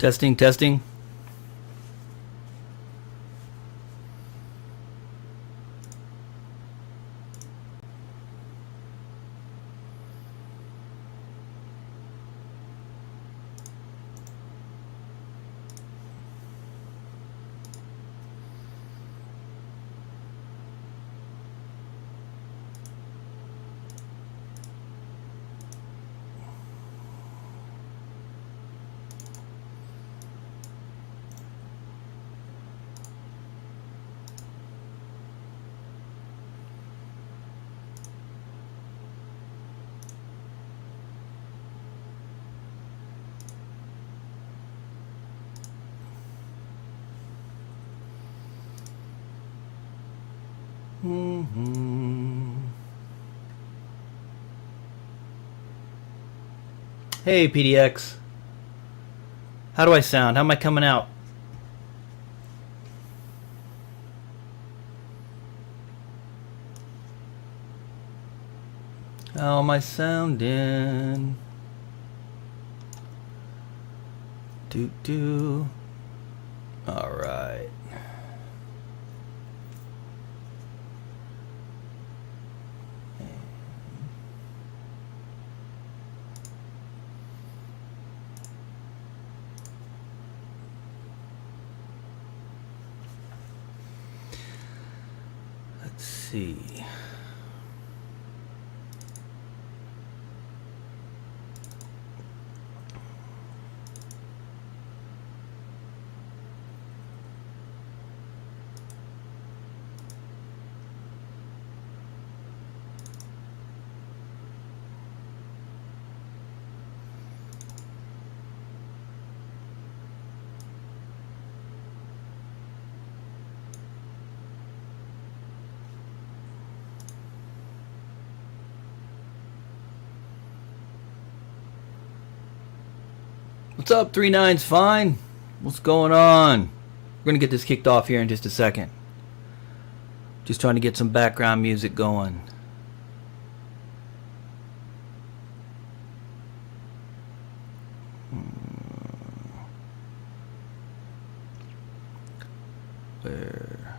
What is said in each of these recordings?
Testing, testing. Hey, PDX. How do I sound? How am I coming out? How am I sounding? Do. All right. Let's see. What's up, 39's fine? What's going on? We're gonna get this kicked off here in just a second. Just trying to get some background music going. Where?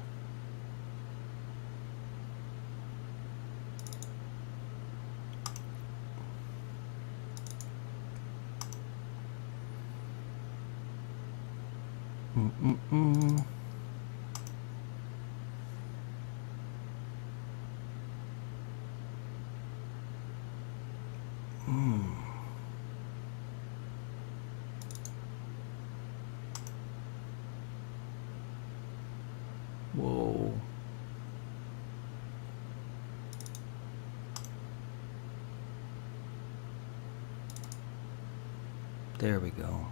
Whoa. There we go.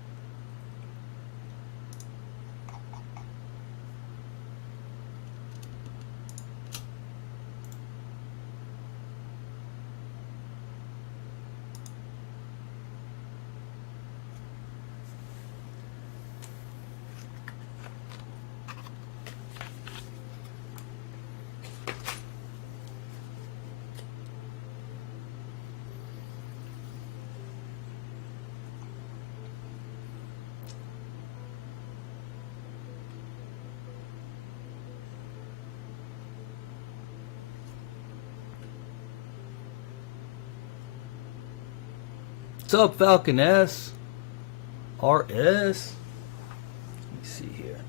What's up, Falcon S? RS? Let me see here.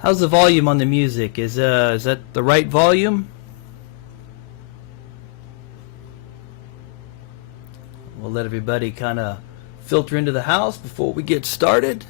How's the volume on the music? Is that the right volume? We'll let everybody kind of filter into the house before we get started.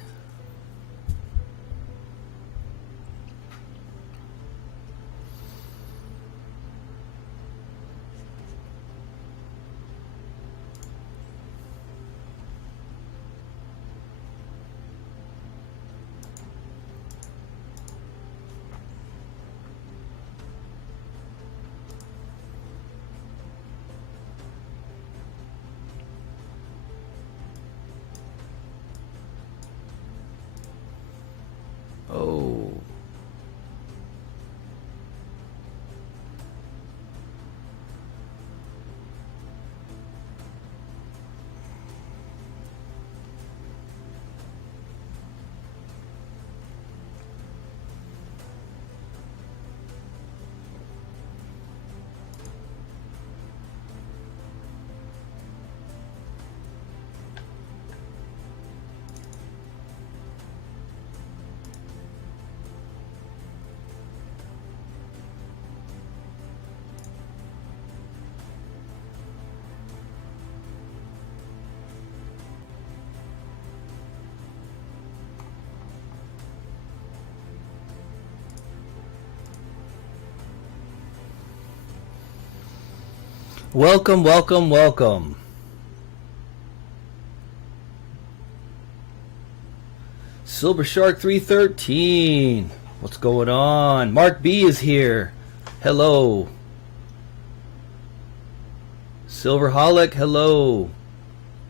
Welcome, welcome, welcome. Silver Shark 313. What's going on? Mark B is here. Hello. Silverholic, hello.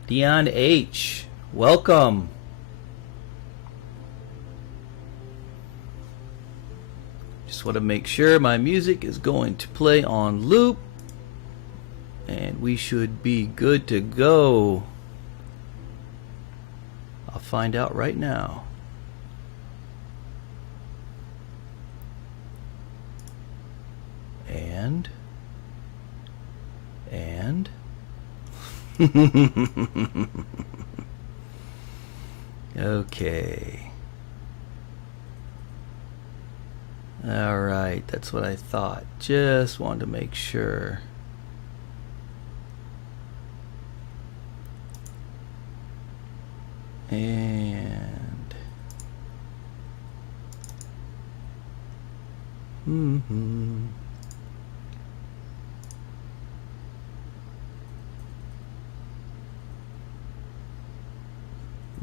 Dion H, welcome. Just want to make sure my music is going to play on loop. And we should be good to go. I'll find out right now. And okay. All right, that's what I thought. Just wanted to make sure. And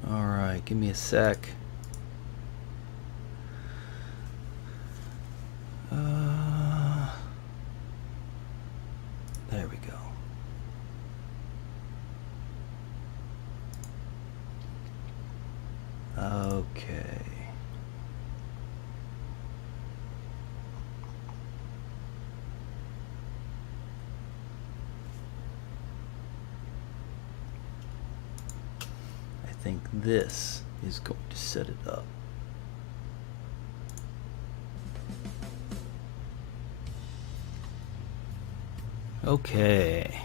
all right, give me a sec. There we go. Okay. I think this is going to set it up. Okay.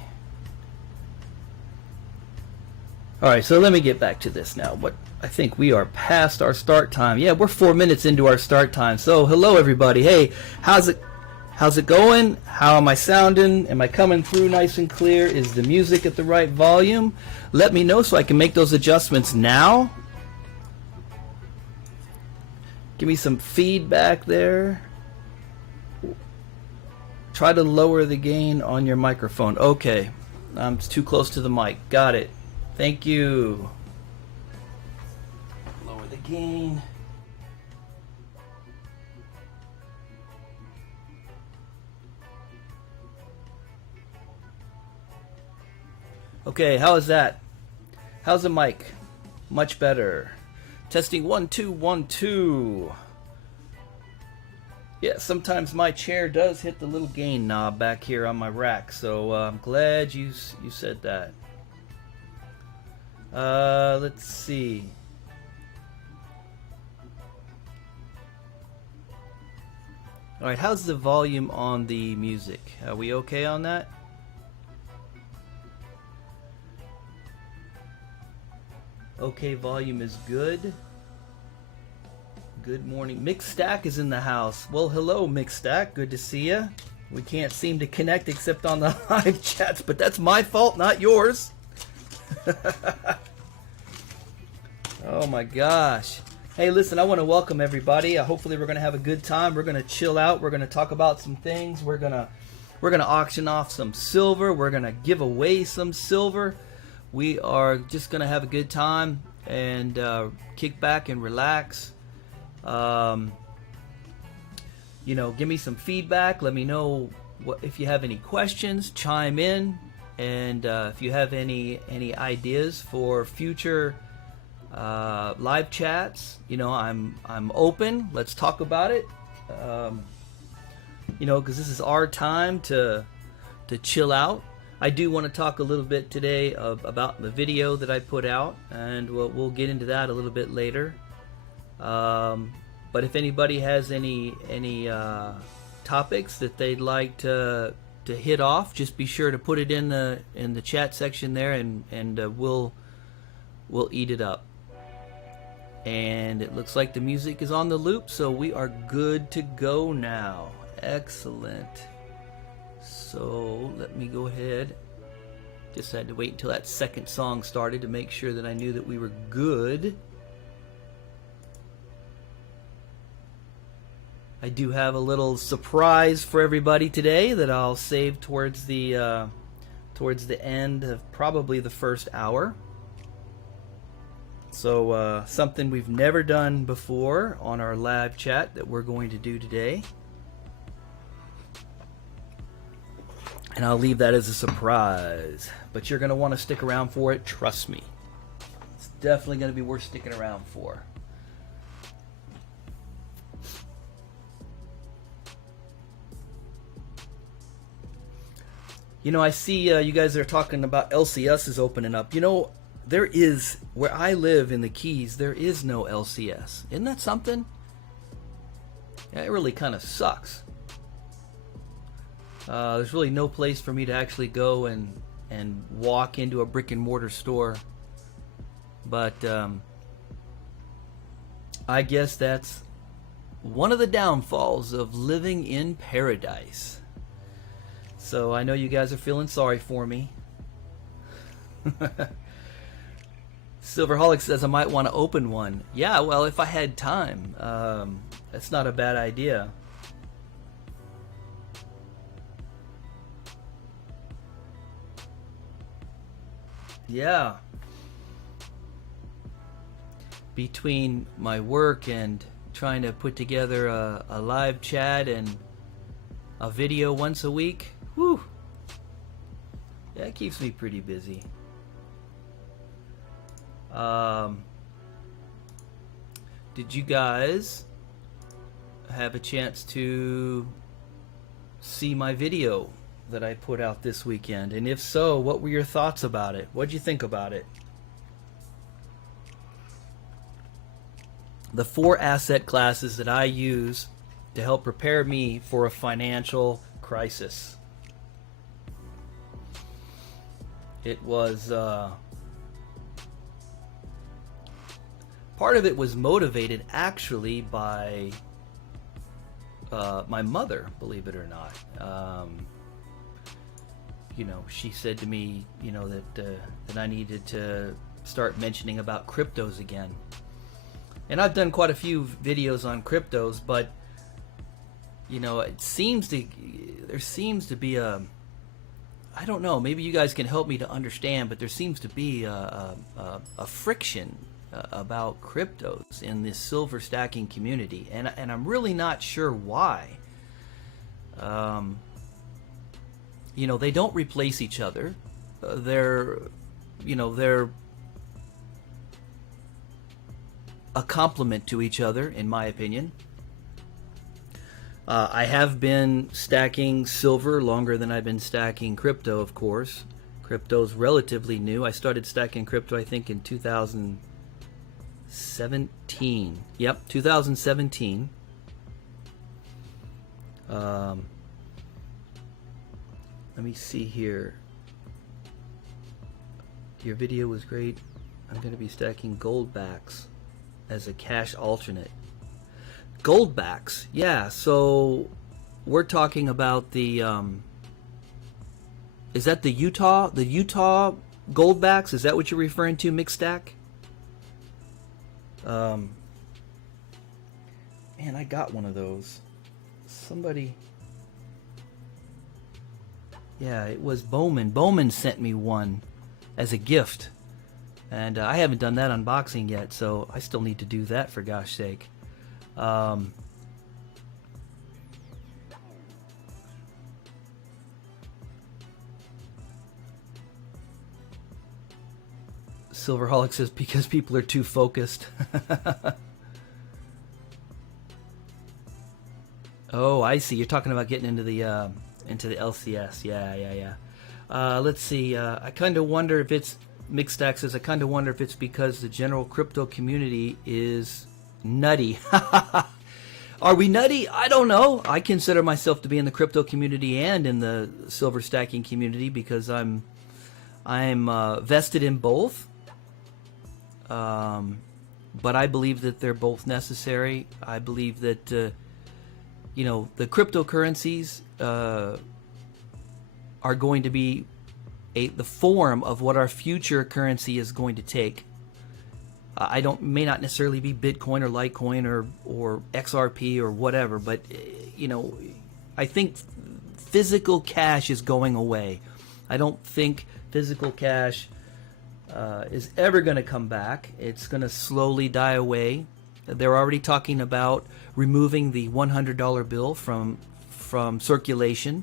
All right, so let me get back to this now. I think we are past our start time. Yeah, we're 4 minutes into our start time. So hello everybody. Hey, how's it going? How am I sounding? Am I coming through nice and clear? Is the music at the right volume? Let me know so I can make those adjustments now. Give me some feedback there. Try to lower the gain on your microphone. Okay, I'm too close to the mic. Got it. Thank you. Lower the gain. Okay, how is that? How's the mic? Much better. Testing 1 2 1 2. Yeah, sometimes my chair does hit the little gain knob back here on my rack, so I'm glad you said that. Let's see. All right, how's the volume on the music? Are we okay on that? Okay, volume is good. Good morning. Mixed Stack is in the house. Well, hello, Mixed Stack. Good to see you. We can't seem to connect except on the live chats, but that's my fault, not yours. Oh my gosh. Hey, listen, I want to welcome everybody. Hopefully we're going to have a good time. We're going to chill out. We're going to talk about some things. We're going to auction off some silver. We're going to give away some silver. We are just going to have a good time and kick back and relax. You know, give me some feedback. Let me know if you have any questions. Chime in, and if you have any ideas for future live chats, you know, I'm open. Let's talk about it. You know, because this is our time to chill out. I do want to talk a little bit today about the video that I put out, and we'll get into that a little bit later. But if anybody has any topics that they'd like to hit off, just be sure to put it in the chat section there, and we'll eat it up. And it looks like the music is on the loop, so we are good to go now. Excellent. So let me go ahead. Just had to wait until that second song started to make sure that I knew that we were good. I do have a little surprise for everybody today that I'll save towards the towards the end of probably the first hour. So something we've never done before on our live chat that we're going to do today. And I'll leave that as a surprise. But you're going to want to stick around for it, trust me. It's definitely going to be worth sticking around for. You know, I see you guys are talking about LCS is opening up. You know, there is, where I live in the Keys, there is no LCS. Isn't that something? Yeah, it really kind of sucks. There's really no place for me to actually go and walk into a brick and mortar store. But I guess that's one of the downfalls of living in paradise. So I know you guys are feeling sorry for me. Silverholic says I might want to open one. Yeah, well, if I had time, that's not a bad idea. Yeah. Between my work and trying to put together a live chat and a video once a week, whew, yeah, it keeps me pretty busy. Did you guys have a chance to see my video that I put out this weekend? And if so, what were your thoughts about it? What'd you think about it? The 4 asset classes that I use to help prepare me for a financial crisis. It was part of it was motivated actually by my mother, believe it or not. You know, she said to me, you know, that I needed to start mentioning about cryptos again. And I've done quite a few videos on cryptos, but you know, there seems to be a, I don't know, maybe you guys can help me to understand, but there seems to be a friction about cryptos in this silver stacking community, and I'm really not sure why. You know, they don't replace each other. They're a complement to each other, in my opinion. I have been stacking silver longer than I've been stacking crypto, of course. Crypto's relatively new. I started stacking crypto, I think, in 2017. Yep, 2017. Let me see here. Your video was great. I'm going to be stacking gold backs as a cash alternate. Gold backs, yeah. So we're talking about the is that the Utah gold backs? Is that what you're referring to, mixed stack? Man, I got one of those. Somebody, yeah, it was Bowman. Bowman sent me one as a gift, and I haven't done that unboxing yet, so I still need to do that, for gosh sake. Silverholic says because people are too focused. Oh, I see. You're talking about getting into the LCS. Yeah. Let's see. I kind of wonder if it's mixed access. I kind of wonder if it's because the general crypto community is nutty. Are we nutty? I don't know. I consider myself to be in the crypto community and in the silver stacking community because I'm vested in both. But I believe that they're both necessary. I believe that you know, the cryptocurrencies are going to be the form of what our future currency is going to take. May not necessarily be Bitcoin or Litecoin or XRP or whatever, but you know, I think physical cash is going away. I don't think physical cash is ever going to come back. It's going to slowly die away. They're already talking about removing the $100 bill from circulation,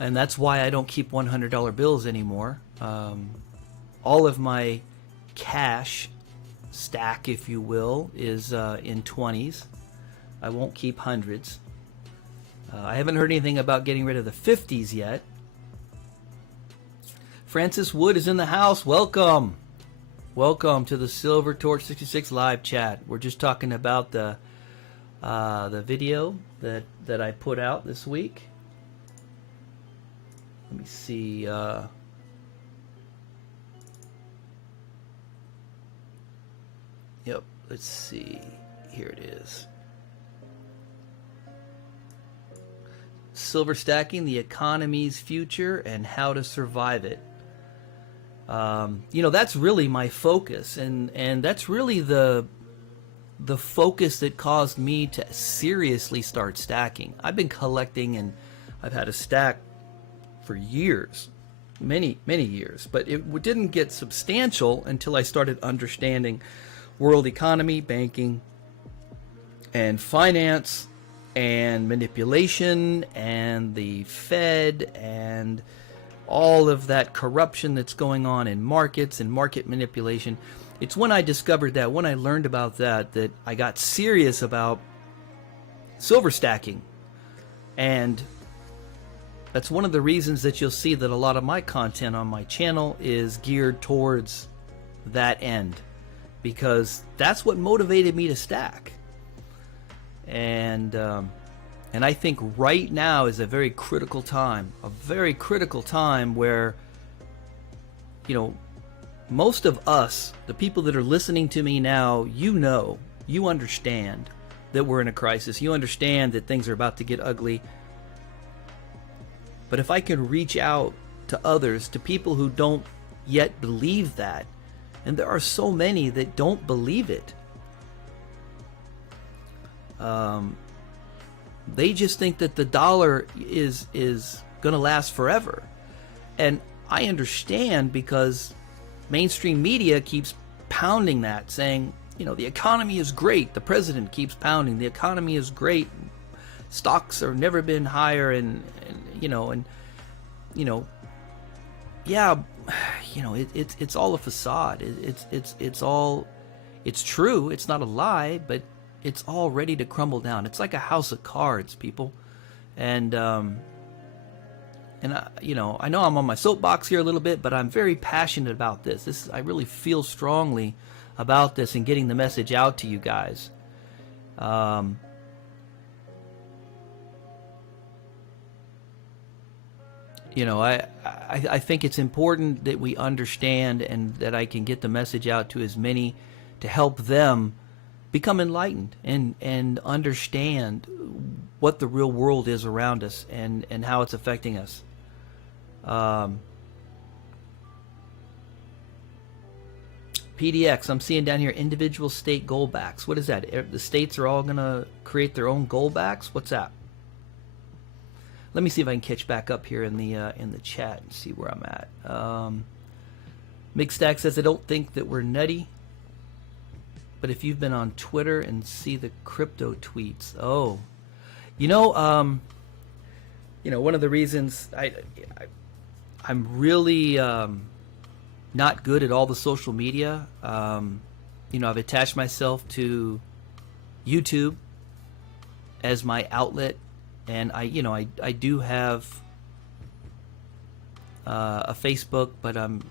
and that's why I don't keep $100 bills anymore. All of my cash stack, if you will, is in 20s. I won't keep hundreds. I haven't heard anything about getting rid of the 50s yet. Francis Wood is in the house. Welcome. Welcome to the SilverTorch66 live chat. We're just talking about the video that I put out this week. Let me see. Yep, let's see. Here it is. Silver stacking, the economy's future and how to survive it. You know, that's really my focus, and that's really the focus that caused me to seriously start stacking. I've been collecting, and I've had a stack for years, many years, but it didn't get substantial until I started understanding world economy, banking, and finance, and manipulation, and the Fed, and all of that corruption that's going on in markets and market manipulation. It's when I discovered that, when I learned about that, that I got serious about silver stacking. And that's one of the reasons that you'll see that a lot of my content on my channel is geared towards that end, because that's what motivated me to stack. And I think right now is a very critical time where, you know, most of us, the people that are listening to me now, you understand that we're in a crisis. You understand that things are about to get ugly. But if I can reach out to others, to people who don't yet believe that, and there are so many that don't believe it, they just think that the dollar is going to last forever. And I understand, because mainstream media keeps pounding that, saying, you know, the economy is great. The president keeps pounding, the economy is great. Stocks have never been higher, and yeah, you know, it's all a facade. It's true. It's not a lie, but it's all ready to crumble down. It's like a house of cards, people. And you know, I know I'm on my soapbox here a little bit, but I'm very passionate about this. I really feel strongly about this and getting the message out to you guys. You know, I think it's important that we understand, and that I can get the message out to as many, to help them become enlightened and understand what the real world is around us, and how it's affecting us. PDX, I'm seeing down here, individual state goldbacks. What is that? The states are all going to create their own goldbacks? What's that? Let me see if I can catch back up here in the chat and see where I'm at. Mixstack says, I don't think that we're nutty, but if you've been on Twitter and see the crypto tweets, oh, you know, one of the reasons I'm really not good at all the social media. You know, I've attached myself to YouTube as my outlet, and I do have a Facebook, but I'm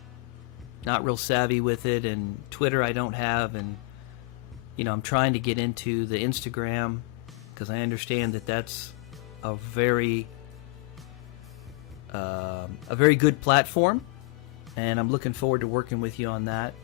not real savvy with it, and Twitter I don't have, and you know, I'm trying to get into the Instagram, because I understand that that's a very good platform, and I'm looking forward to working with you on that.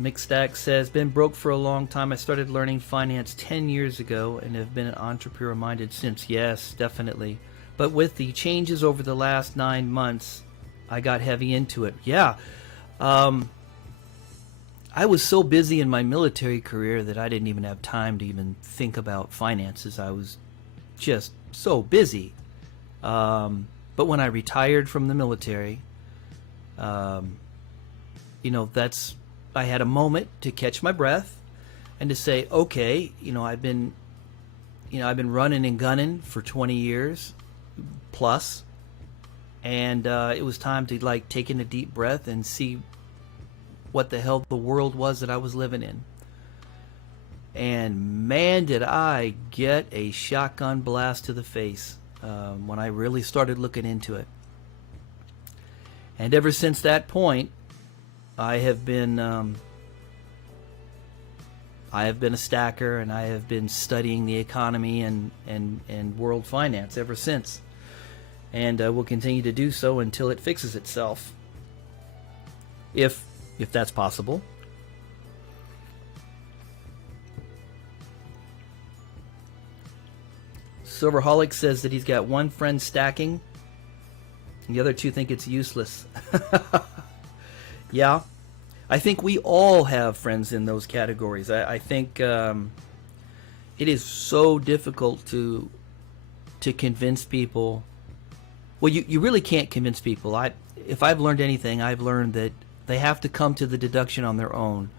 Mixstack says, been broke for a long time. I started learning finance 10 years ago and have been an entrepreneur minded since. Yes, definitely. But with the changes over the last 9 months, I got heavy into it. Yeah. I was so busy in my military career that I didn't even have time to even think about finances. I was just so busy. But when I retired from the military, you know, I had a moment to catch my breath and to say, okay, you know, I've been running and gunning for 20 years plus, and it was time to like take in a deep breath and see what the hell the world was that I was living in. And man, did I get a shotgun blast to the face when I really started looking into it. And ever since that point, I have been a stacker, and I have been studying the economy and world finance ever since, and will continue to do so until it fixes itself, if that's possible. Silverholic says that he's got one friend stacking, and the other two think it's useless. Yeah, I think we all have friends in those categories. I think it is so difficult to convince people. Well, you really can't convince people. If I've learned anything, I've learned that they have to come to the deduction on their own.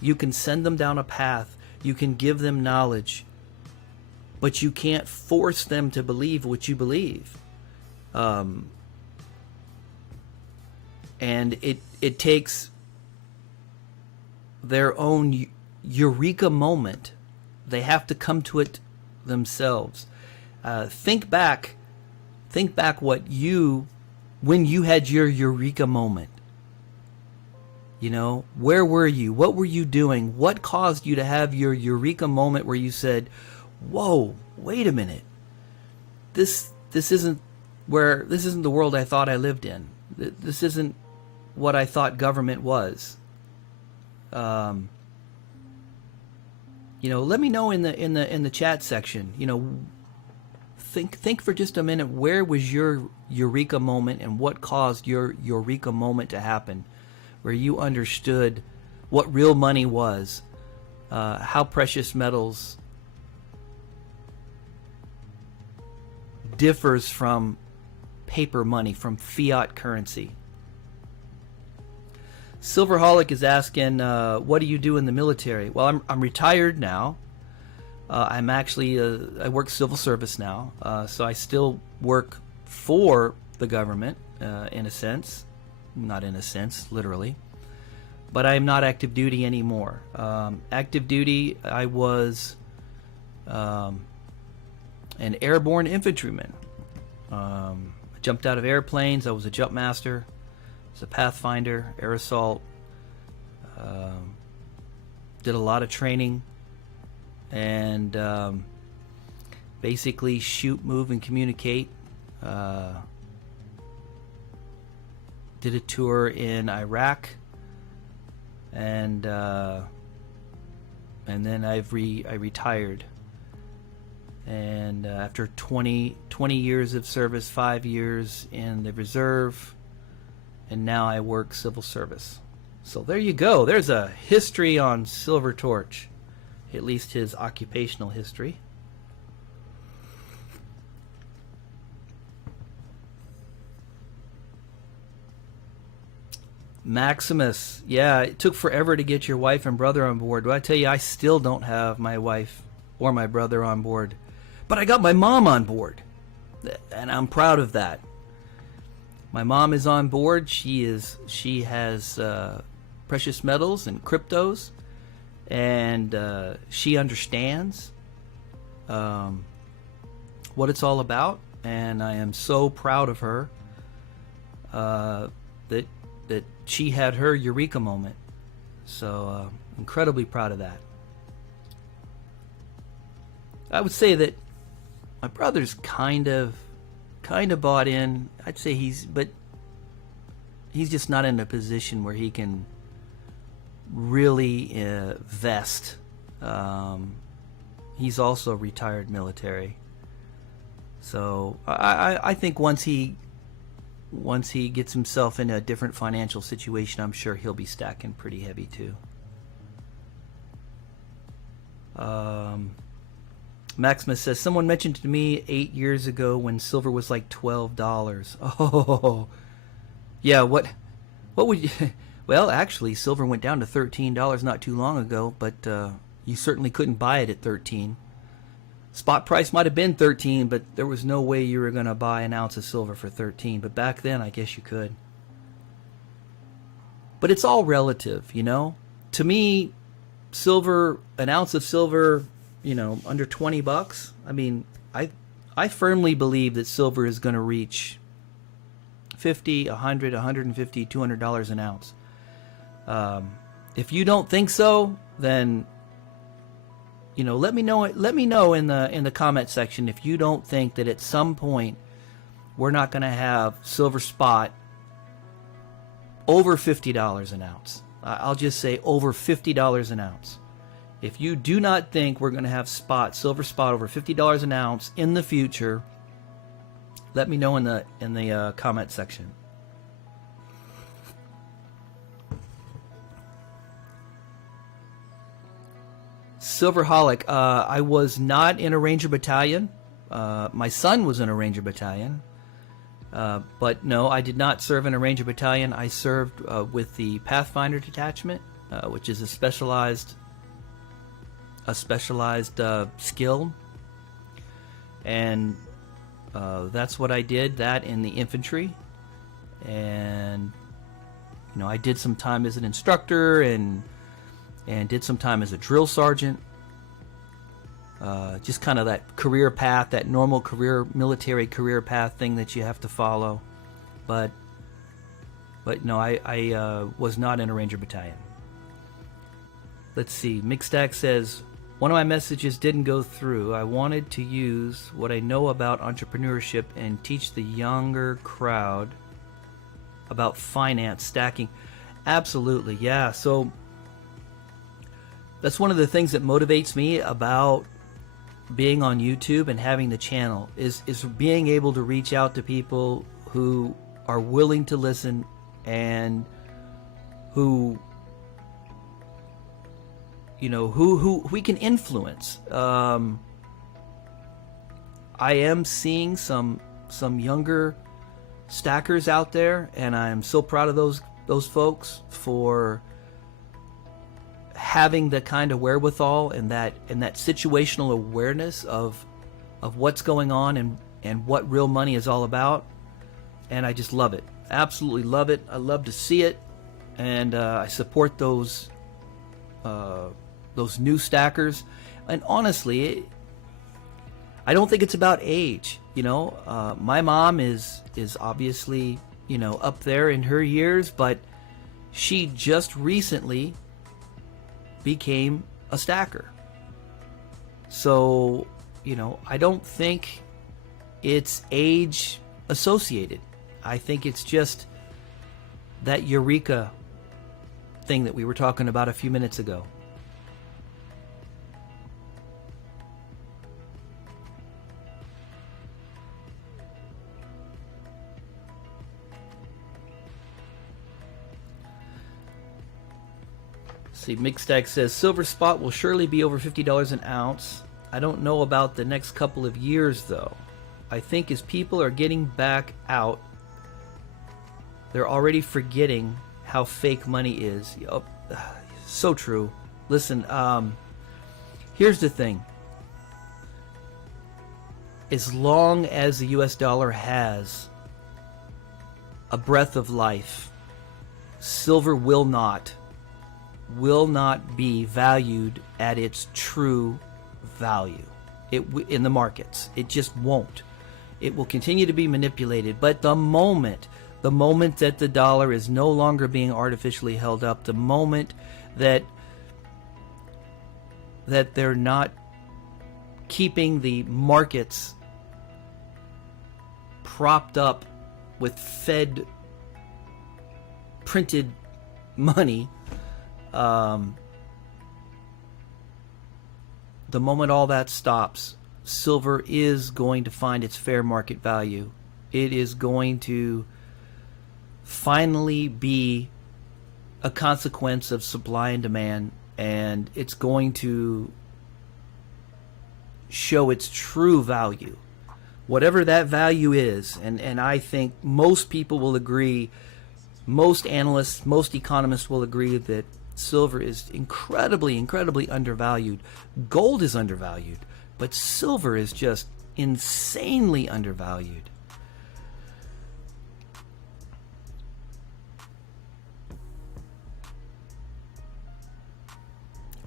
You can send them down a path. You can give them knowledge. But you can't force them to believe what you believe. And it takes their own eureka moment. They have to come to it themselves. Think back when you had your eureka moment. You know, where were you? What were you doing? What caused you to have your eureka moment where you said, whoa, wait a minute. This isn't the world I thought I lived in. This isn't what I thought government was. You know, let me know in the chat section. You know, think for just a minute, where was your eureka moment and what caused your eureka moment to happen, where you understood what real money was, how precious metals differs from paper money, from fiat currency. Silverholic is asking, what do you do in the military? Well, I'm retired now. I'm actually I work civil service now, so I still work for the government in a sense, not in a sense, literally. But I am not active duty anymore. Active duty, I was an airborne infantryman. I jumped out of airplanes. I was a jump master. I was a pathfinder, air assault. Did a lot of training, and basically shoot, move, and communicate. Did a tour in Iraq, and then I retired. And after 20 years of service, 5 years in the reserve, and now I work civil service. So there you go. There's a history on SilverTorch, at least his occupational history. Maximus, yeah, it took forever to get your wife and brother on board. Well, I tell you, I still don't have my wife or my brother on board. But I got my mom on board, and I'm proud of that. My mom is on board. She has precious metals and cryptos, and she understands what it's all about. And I am so proud of her that she had her eureka moment. So incredibly proud of that. I would say that my brother's kind of bought in. I'd say he's just not in a position where he can really vest. He's also retired military. So I think once he gets himself in a different financial situation, I'm sure he'll be stacking pretty heavy too. Maximus says, someone mentioned to me 8 years ago when silver was like $12. Oh, yeah. What would you? Well, actually, silver went down to $13 not too long ago, but you certainly couldn't buy it at 13. Spot price might have been 13, but there was no way you were going to buy an ounce of silver for 13. But back then, I guess you could. But it's all relative, you know. To me, silver, an ounce of silver, you know, under 20 bucks. I mean, I firmly believe that silver is going to reach $50, $100, $150, $200 an ounce. If you don't think so, then, you know, let me know. Let me know in the comment section if you don't think that at some point we're not going to have silver spot over $50 an ounce. I'll just say over $50 an ounce. If you do not think we're going to have silver spot over $50 an ounce in the future, let me know in the comment section. Silverholic, I was not in a Ranger battalion. My son was in a Ranger battalion. But no, I did not serve in a Ranger battalion. I served with the Pathfinder detachment, which is a specialized skill, and that's what I did. That in the infantry, and you know, I did some time as an instructor and did some time as a drill sergeant. Just kind of that career path, that normal military career path thing that you have to follow. But no, I was not in a Ranger battalion. Let's see. Mixstack says, one of my messages didn't go through. I wanted to use what I know about entrepreneurship and teach the younger crowd about finance, stacking. Absolutely, yeah. So that's one of the things that motivates me about being on YouTube and having the channel is being able to reach out to people who are willing to listen and who, you know, who we can influence. I am seeing some younger stackers out there, and I'm so proud of those folks for having the kind of wherewithal and that situational awareness of what's going on and what real money is all about. And I just love it. Absolutely love it. I love to see it, and I support those new stackers. And honestly, I don't think it's about age. You know, my mom is obviously, you know, up there in her years, but she just recently became a stacker. So, you know, I don't think it's age associated. I think it's just that eureka thing that we were talking about a few minutes ago. See, Mixstack says, silver spot will surely be over $50 an ounce. I don't know about the next couple of years, though. I think as people are getting back out, they're already forgetting how fake money is. Oh, so true. Listen, here's the thing. As long as the US dollar has a breath of life, silver will not be valued at its true value in the markets. It just won't. It will continue to be manipulated. But the moment that the dollar is no longer being artificially held up, the moment that they're not keeping the markets propped up with Fed printed money, the moment all that stops, silver is going to find its fair market value. It is going to finally be a consequence of supply and demand, and it's going to show its true value. Whatever that value is, and I think most people will agree, most analysts, most economists will agree that silver is incredibly, incredibly undervalued. Gold is undervalued, but silver is just insanely undervalued.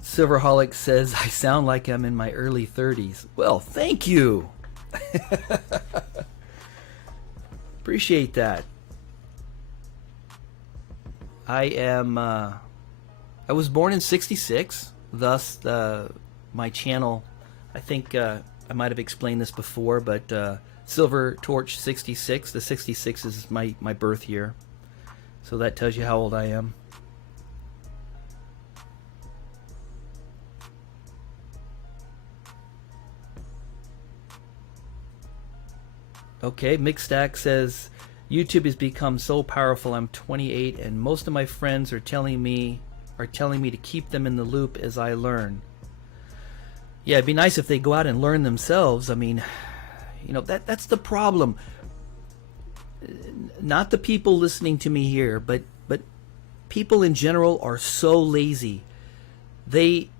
Silverholic says, I sound like I'm in my early 30s. Well, thank you. Appreciate that. I was born in '66, thus my channel, I think I might have explained this before, but SilverTorch66, the 66 is my birth year. So that tells you how old I am. Okay, Mixstack says, YouTube has become so powerful. I'm 28 and most of my friends are telling me to keep them in the loop as I learn. Yeah, it'd be nice if they go out and learn themselves. I mean, you know, that's the problem. Not the people listening to me here, but people in general are so lazy. They,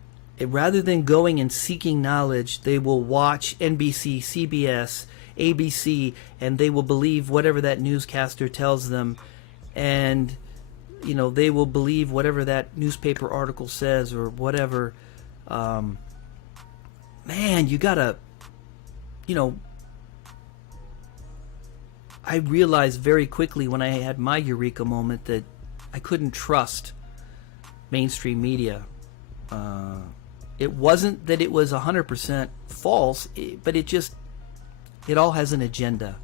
rather than going and seeking knowledge, they will watch NBC, CBS, ABC, and they will believe whatever that newscaster tells them, and you know, they will believe whatever that newspaper article says or whatever. Man, you gotta, you know, I realized very quickly when I had my eureka moment that I couldn't trust mainstream media. It wasn't that it was 100% false, but it all has an agenda,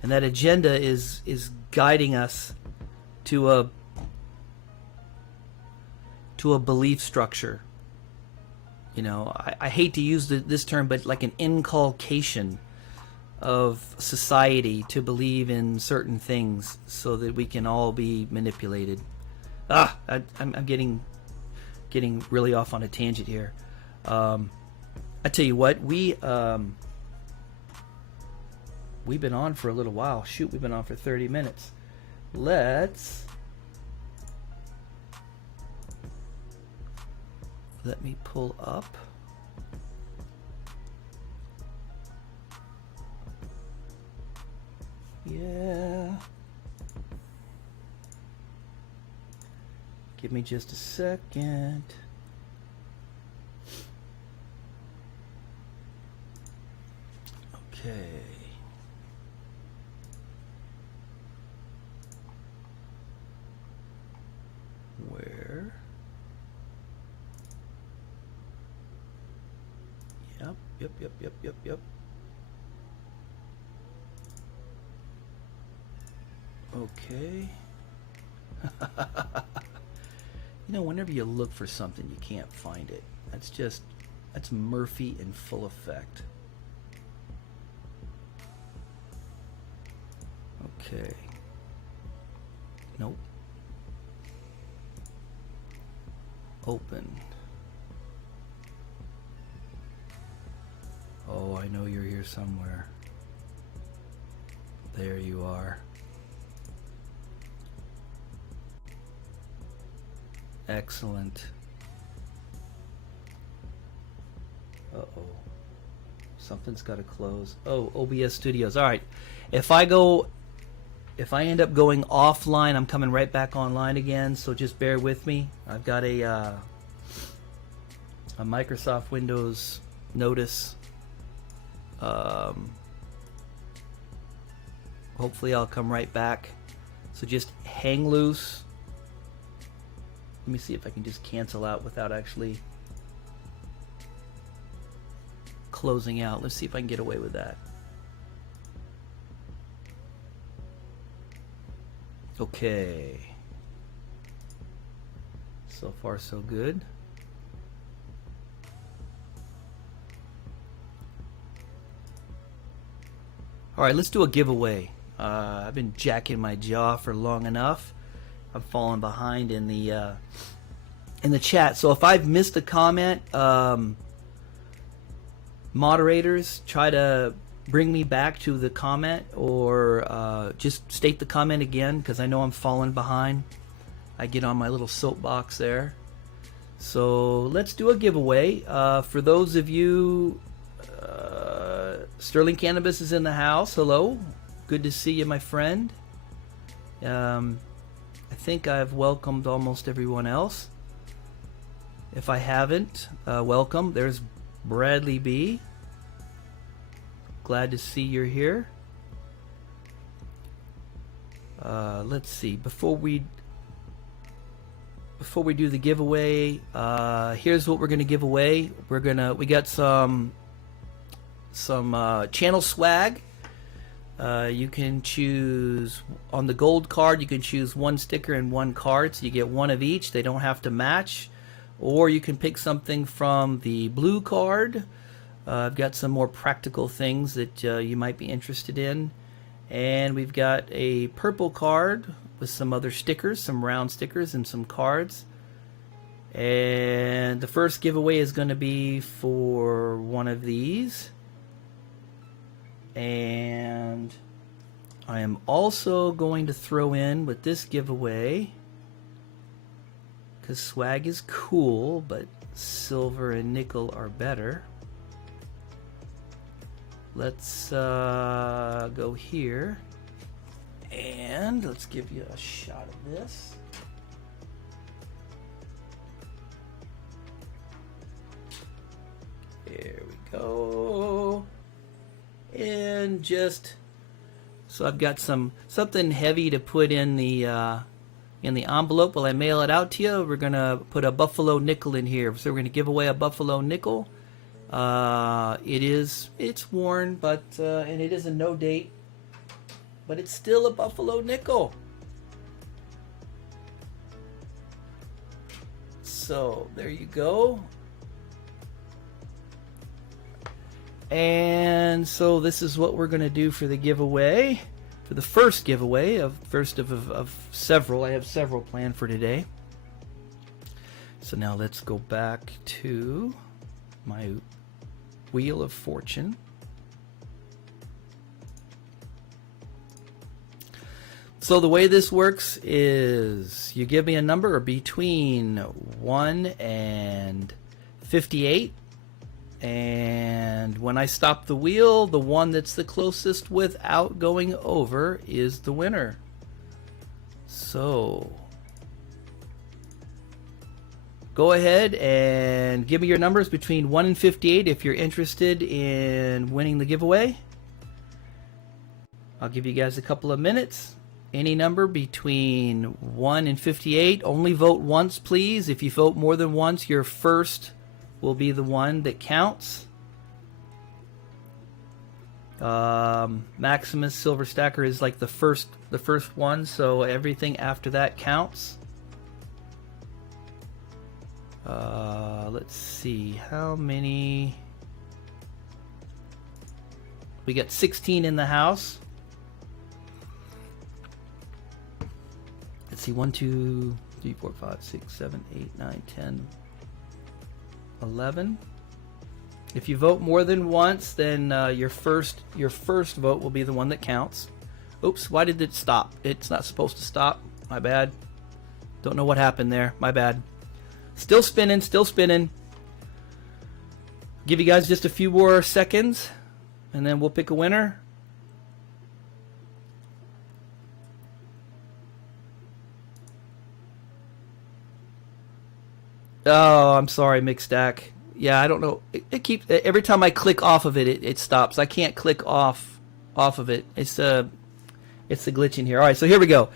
and that agenda is guiding us to a belief structure. You know, I hate to use this term, but like an inculcation of society to believe in certain things so that we can all be manipulated. I'm getting really off on a tangent here. I tell you what, we've been on for a little while. Shoot, we've been on for 30 minutes. Let me pull up. Yeah. Give me just a second. Okay. Where? Yep. Okay. You know, whenever you look for something, you can't find it. That's Murphy in full effect. Okay. Nope. Open. Oh, I know you're here somewhere. There you are. Excellent. Uh-oh. Something's got to close. Oh, OBS Studios. All right. If I end up going offline, I'm coming right back online again, so just bear with me. I've got a Microsoft Windows notice. Hopefully I'll come right back. So just hang loose. Let me see if I can just cancel out without actually closing out. Let's see if I can get away with that. Okay. So far so good. Alright, let's do a giveaway. I've been jacking my jaw for long enough. I'm falling behind in the chat. So if I've missed a comment, Moderators, try to bring me back to the comment, or just state the comment again, because I know I'm falling behind. I get on my little soapbox there. So let's do a giveaway. For those of you, Sterling Cannabis is in the house. Hello. Good to see you, my friend. I think I've welcomed almost everyone else. If I haven't, welcome. There's Bradley B. Glad to see you're here. Let's see. Before we do the giveaway, here's what we're gonna give away. We got some channel swag. You can choose on the gold card. You can choose one sticker and one card, so you get one of each. They don't have to match. Or you can pick something from the blue card. I've got some more practical things that you might be interested in. And we've got a purple card with some other stickers, some round stickers and some cards. And the first giveaway is going to be for one of these. And I am also going to throw in with this giveaway, because swag is cool, but silver and nickel are better. Let's go here, and let's give you a shot of this. There we go. And just so I've got something heavy to put in the envelope while I mail it out to you. We're gonna put a buffalo nickel in here, so we're gonna give away a buffalo nickel. It's worn, but and it is a no date, but it's still a buffalo nickel. So there you go. And so this is what we're going to do for the giveaway, for the first giveaway of several. I have several planned for today. So now let's go back to my Wheel of Fortune. So the way this works is you give me a number between 1 and 58. And when I stop the wheel, the one that's the closest without going over is the winner. So go ahead and give me your numbers between 1 and 58 if you're interested in winning the giveaway. I'll give you guys a couple of minutes. Any number between 1 and 58. Only vote once, please. If you vote more than once, your first will be the one that counts. Maximus Silver Stacker is like the first one, so everything after that counts. Let's see how many. We got 16 in the house. Let's see, 1, 2, 3, 4, 5, 6, 7, 8, 9, 10, 11. If you vote more than once, then your first vote will be the one that counts. Oops, why did it stop? It's not supposed to stop. My bad. Don't know what happened there. My bad. Still spinning, still spinning. Give you guys just a few more seconds, and then we'll pick a winner. Oh, I'm sorry, Mixstack. Yeah, I don't know. It keeps every time I click off of it, it stops. I can't click off of it. It's the glitch in here. All right, so here we go.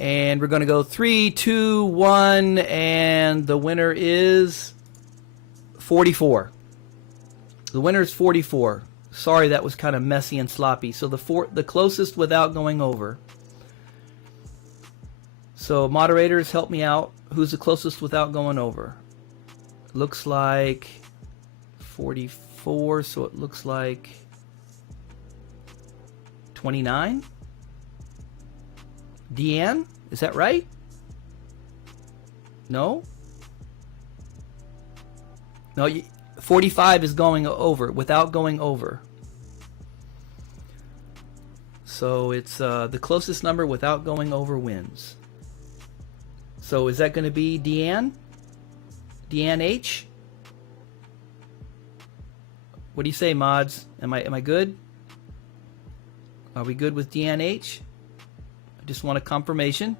And we're going to go 3, 2, 1, and the winner is 44. The winner is 44. Sorry, that was kind of messy and sloppy. So the closest without going over. So moderators, help me out. Who's the closest without going over? Looks like 44, so it looks like 29. Deanne, is that right? No? No, 45 is going over without going over. So it's the closest number without going over wins. So is that going to be Deanne? Deanne H? What do you say, mods? Am I good? Are we good with Deanne H? I just want a confirmation.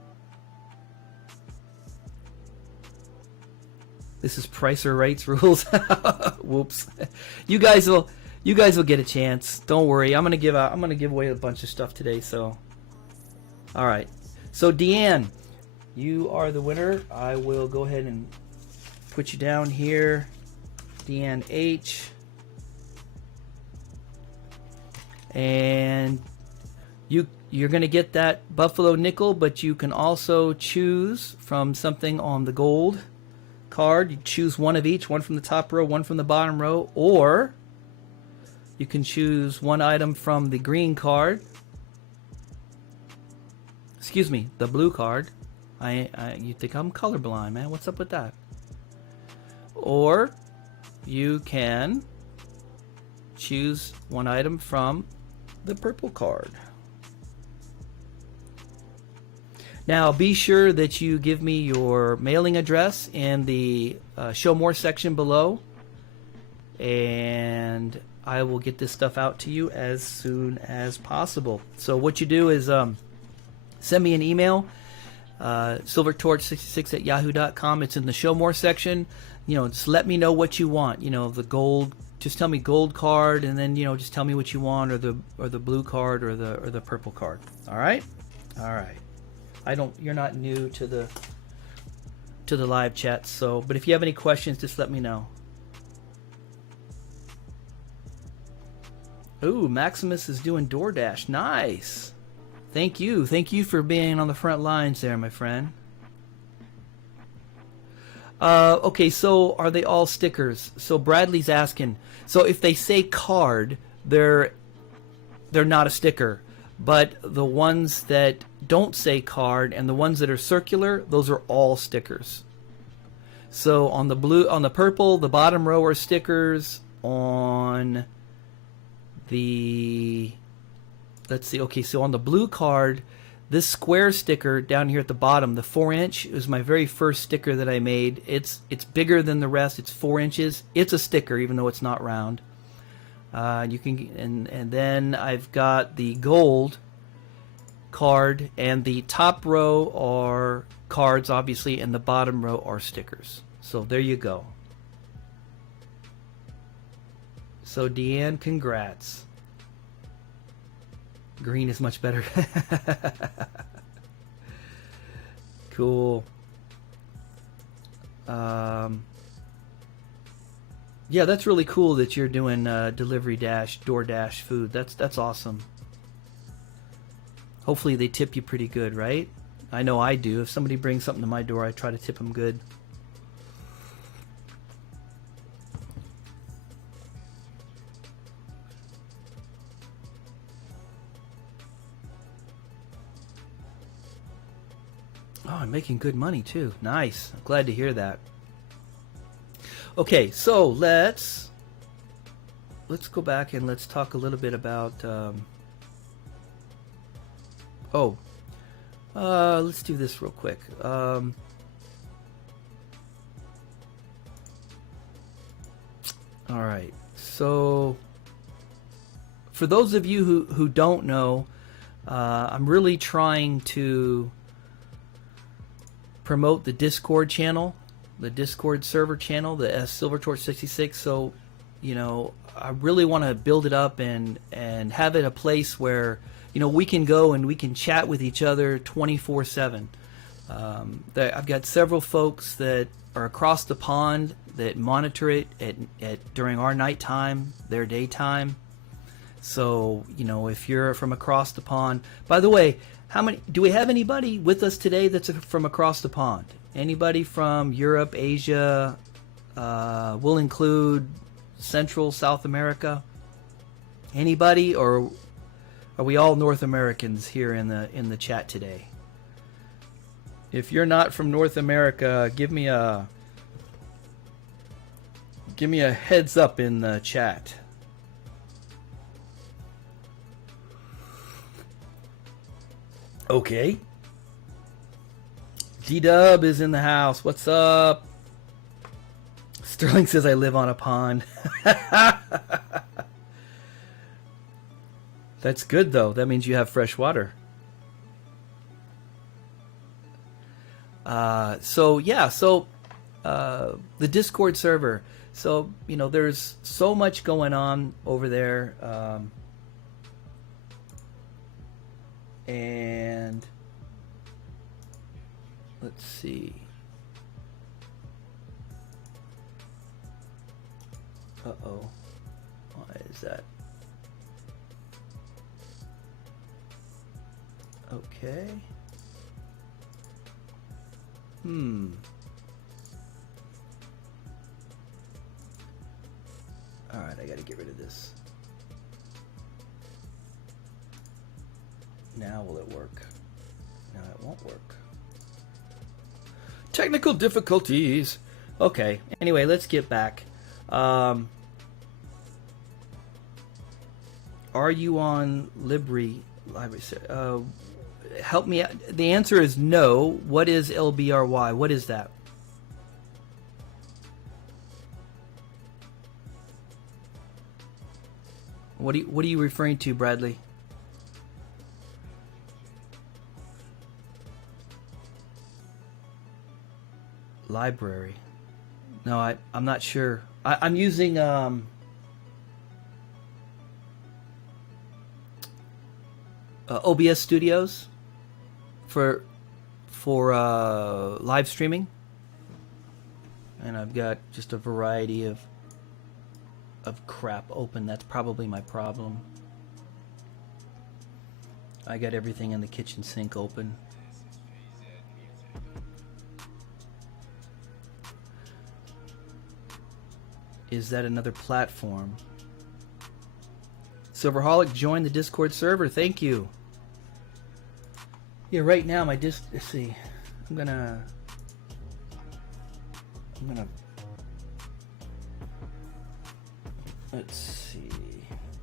This is price or rights rules. Whoops. You guys will get a chance. Don't worry. I'm gonna give away a bunch of stuff today. So, all right. So Deanne, you are the winner. I will go ahead and put you down here. Deanne H. And you're gonna get that Buffalo nickel, but you can also choose from something on the gold card. You choose one of each, one from the top row, one from the bottom row, or you can choose one item from the green card. Excuse me, the blue card. You think I'm colorblind, man? What's up with that? Or you can choose one item from the purple card. Now be sure that you give me your mailing address in the show more section below, and I will get this stuff out to you as soon as possible. So what you do is send me an email, SilverTorch66 at yahoo.com. It's in the show more section. Just let me know what you want. The gold, just tell me gold card, and then just tell me what you want, or the blue card, or the purple card. All right. You're not new to the live chat, so but if you have any questions, just let me know. Ooh, Maximus is doing DoorDash. Nice. Thank you for being on the front lines there, my friend. Okay, so are they all stickers? So Bradley's asking, so if they say card, they're not a sticker. But the ones that don't say card and the ones that are circular, those are all stickers. So on the purple, the bottom row are stickers. On the, let's see, okay, so on the blue card, this square sticker down here at the bottom, the 4-inch, is my very first sticker that I made. It's bigger than the rest. It's 4 inches. It's a sticker, even though it's not round. You can, and then I've got the gold card, and the top row are cards, obviously, and the bottom row are stickers. So there you go. So Deanne, congrats. Green is much better. Cool. Yeah, that's really cool that you're doing delivery dash, DoorDash food. That's awesome. Hopefully they tip you pretty good, right? I know I do. If somebody brings something to my door, I try to tip them good. Oh, I'm making good money too. Nice. I'm glad to hear that. Okay, so let's go back and let's talk a little bit about let's do this real quick. All right, so for those of you who don't know, I'm really trying to promote the Discord channel, the Discord server channel, the SilverTorch66. So, I really want to build it up and have it a place where, we can go and we can chat with each other 24/7. I've got several folks that are across the pond that monitor it during our nighttime, their daytime. So, if you're from across the pond, by the way, do we have anybody with us today that's from across the pond? Anybody from Europe, Asia, we'll include Central, South America? Anybody, or are we all North Americans here in the chat today? If you're not from North America, give me a Give me a heads up in the chat. Okay. D-Dub is in the house. What's up? Sterling says I live on a pond. That's good though. That means you have fresh water. The Discord server. So, you know, there's so much going on over there. And let's see. Uh-oh. Why is that? Okay. Alright, I gotta get rid of this. Now will it work? No, it won't work. Technical difficulties. Okay, anyway, let's get back. Are you on Library? Help me out. The answer is no. What is LBRY? What is that? What are you referring to, Bradley? Library. No, I'm not sure. I'm using OBS Studios for live streaming, and I've got just a variety of crap open. That's probably my problem. I got everything in the kitchen sink open. Is that another platform? Silverholic joined the Discord server. Thank you. Yeah, right now my let's see. I'm gonna let's see.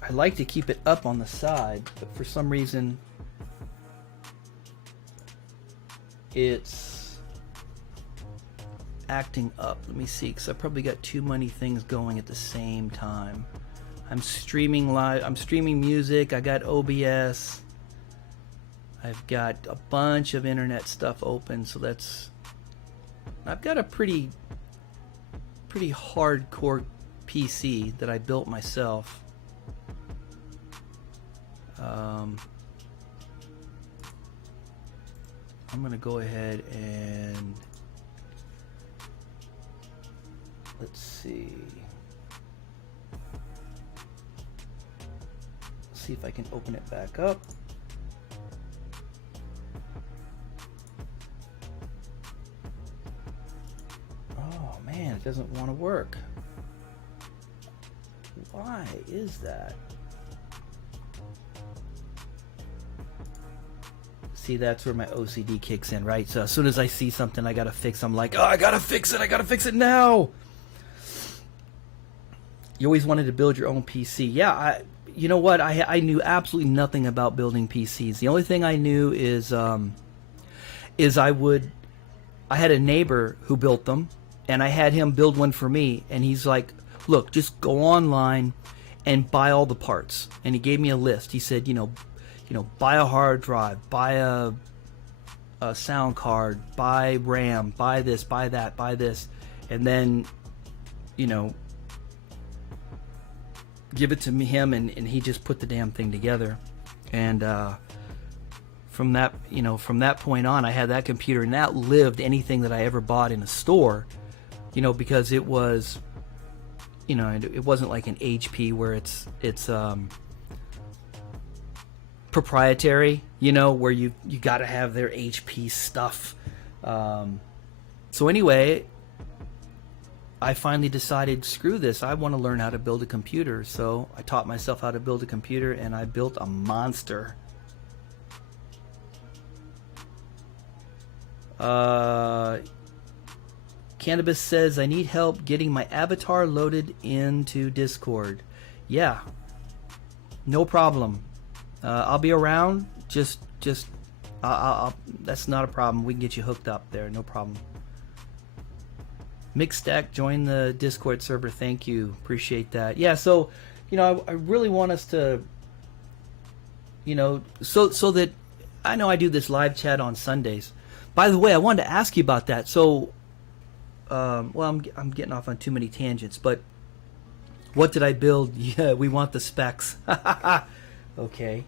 I like to keep it up on the side, but for some reason it's acting up. Let me see, because I probably got too many things going at the same time. I'm streaming live. I'm streaming music. I got OBS. I've got a bunch of internet stuff open, so that's. I've got a pretty hardcore PC that I built myself. I'm gonna go ahead and let's see. See if I can open it back up. Oh man, it doesn't want to work. Why is that? See, that's where my OCD kicks in, right? So as soon as I see something I gotta fix, I'm like, oh, I gotta fix it now. You always wanted to build your own PC. Yeah, you know what? I knew absolutely nothing about building PCs. The only thing I knew is I had a neighbor who built them, and I had him build one for me. And he's like, "Look, just go online and buy all the parts." And he gave me a list. He said, you know, buy a hard drive, buy a sound card, buy RAM, buy this, buy that, buy this, and then, give it to him, and he just put the damn thing together. And from that point on, I had that computer, and that outlived anything that I ever bought in a store, because it was, it wasn't like an HP where it's proprietary, where you got to have their HP stuff. So anyway, I finally decided, screw this, I want to learn how to build a computer. So I taught myself how to build a computer, and I built a monster. Cannabis says, I need help getting my avatar loaded into Discord. Yeah, no problem. I'll be around. That's not a problem. We can get you hooked up there. No problem. Mixstack, join the Discord server. Thank you. Appreciate that. Yeah, so, you know, I really want us to, you know, so that I know I do this live chat on Sundays. By the way, I wanted to ask you about that. So, well, I'm getting off on too many tangents, but what did I build? Yeah, we want the specs. Okay.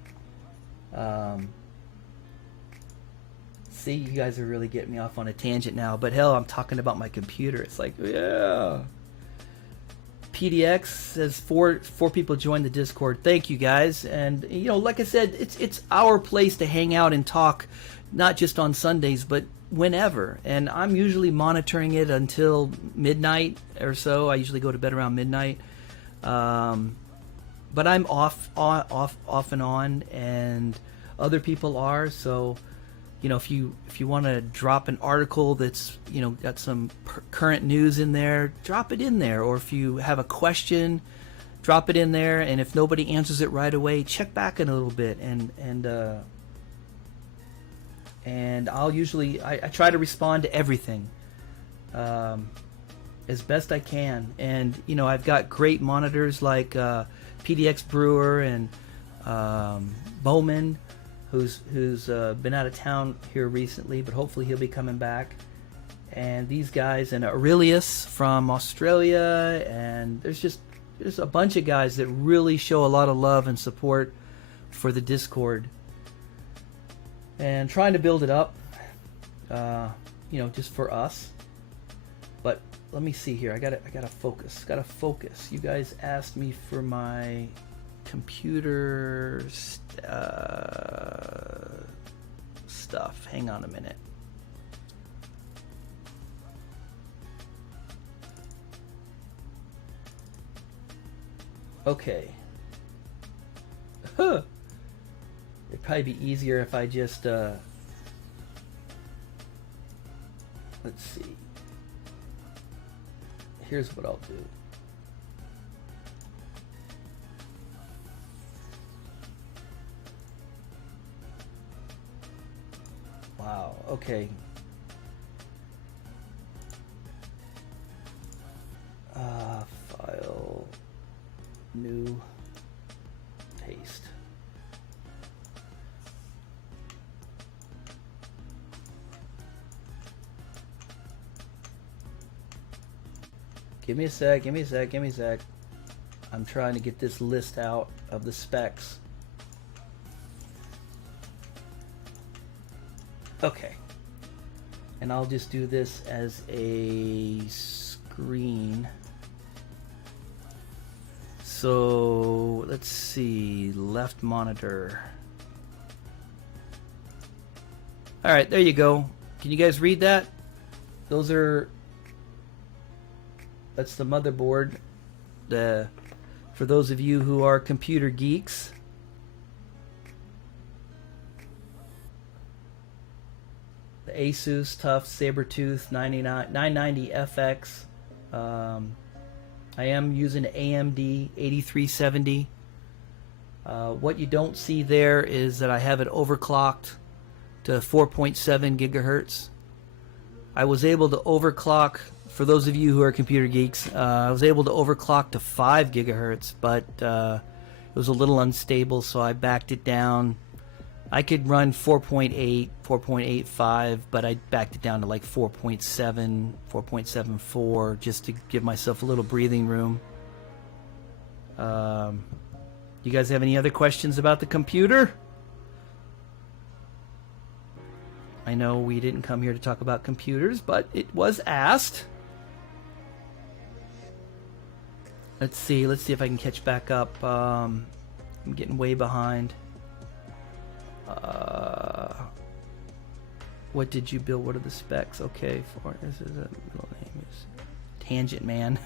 See, you guys are really getting me off on a tangent now, but hell, I'm talking about my computer. It's like, yeah. PDX says four people joined the Discord. Thank you guys. And you know, like I said, it's our place to hang out and talk, not just on Sundays, but whenever. And I'm usually monitoring it until midnight or so. I usually go to bed around midnight. But I'm off and on, and other people are. So, you know, if you want to drop an article that's, you know, got some current news in there, drop it in there. Or if you have a question, drop it in there. And if nobody answers it right away, check back in a little bit. And I'll usually I try to respond to everything as best I can. And you know, I've got great monitors like PDX Brewer and Bowman, who's been out of town here recently, but hopefully he'll be coming back. And these guys, and Aurelius from Australia, and there's a bunch of guys that really show a lot of love and support for the Discord. And trying to build it up, you know, just for us. But let me see here. I gotta focus. Gotta focus. You guys asked me for my computer stuff. Hang on a minute. Okay. Huh. It'd probably be easier if I just let's see. Here's what I'll do. Wow, okay. File, new, paste. Give me a sec. I'm trying to get this list out of the specs. Okay. And I'll just do this as a screen. So let's see, left monitor. All right, there you go. Can you guys read that? That's the motherboard. For those of you who are computer geeks. The Asus TUF Sabertooth 990 FX. I am using AMD 8370. What you don't see there is that I have it overclocked to 4.7 gigahertz. I was able to overclock, for those of you who are computer geeks, I was able to overclock to 5 gigahertz, but it was a little unstable, so I backed it down. I could run 4.8, 4.85, but I backed it down to like 4.7, 4.74, just to give myself a little breathing room. You guys have any other questions about the computer? I know we didn't come here to talk about computers, but it was asked. Let's see if I can catch back up. I'm getting way behind. What did you build? What are the specs? Okay, this is a middle name is Tangent Man.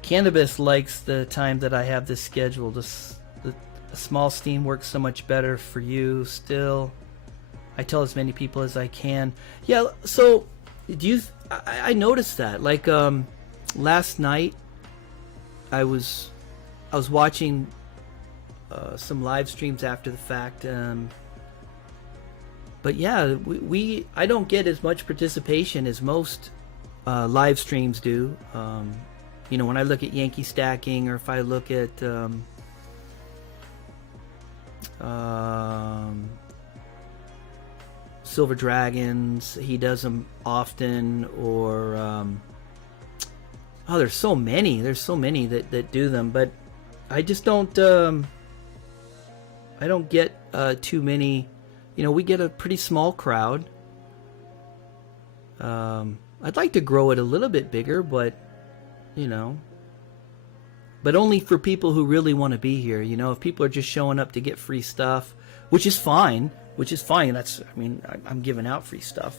Cannabis likes the time that I have this scheduled. The small steam works so much better for you. Still, I tell as many people as I can. Yeah, so I noticed that, like, last night I was watching some live streams after the fact, but yeah, I don't get as much participation as most live streams do. You know, when I look at Yankee Stacking, or if I look at Silver Dragons, he does them often, or oh, there's so many that do them, but I just don't I don't get too many. You know, we get a pretty small crowd. I'd like to grow it a little bit bigger, but you know, but only for people who really want to be here. You know, if people are just showing up to get free stuff, which is fine. That's, I mean, I'm giving out free stuff,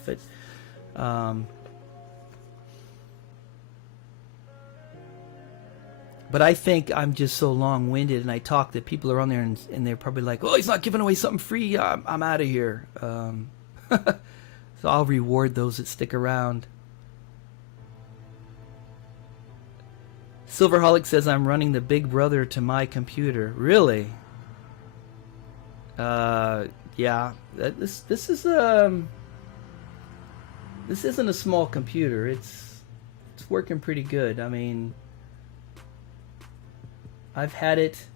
but I think I'm just so long-winded, and I talk that people are on there, and they're probably like, "Oh, he's not giving away something free. I'm out of here." So I'll reward those that stick around. Silverholic says, "I'm running the Big Brother to my computer." Really? Yeah. This isn't a small computer. It's working pretty good. I mean, I've had it.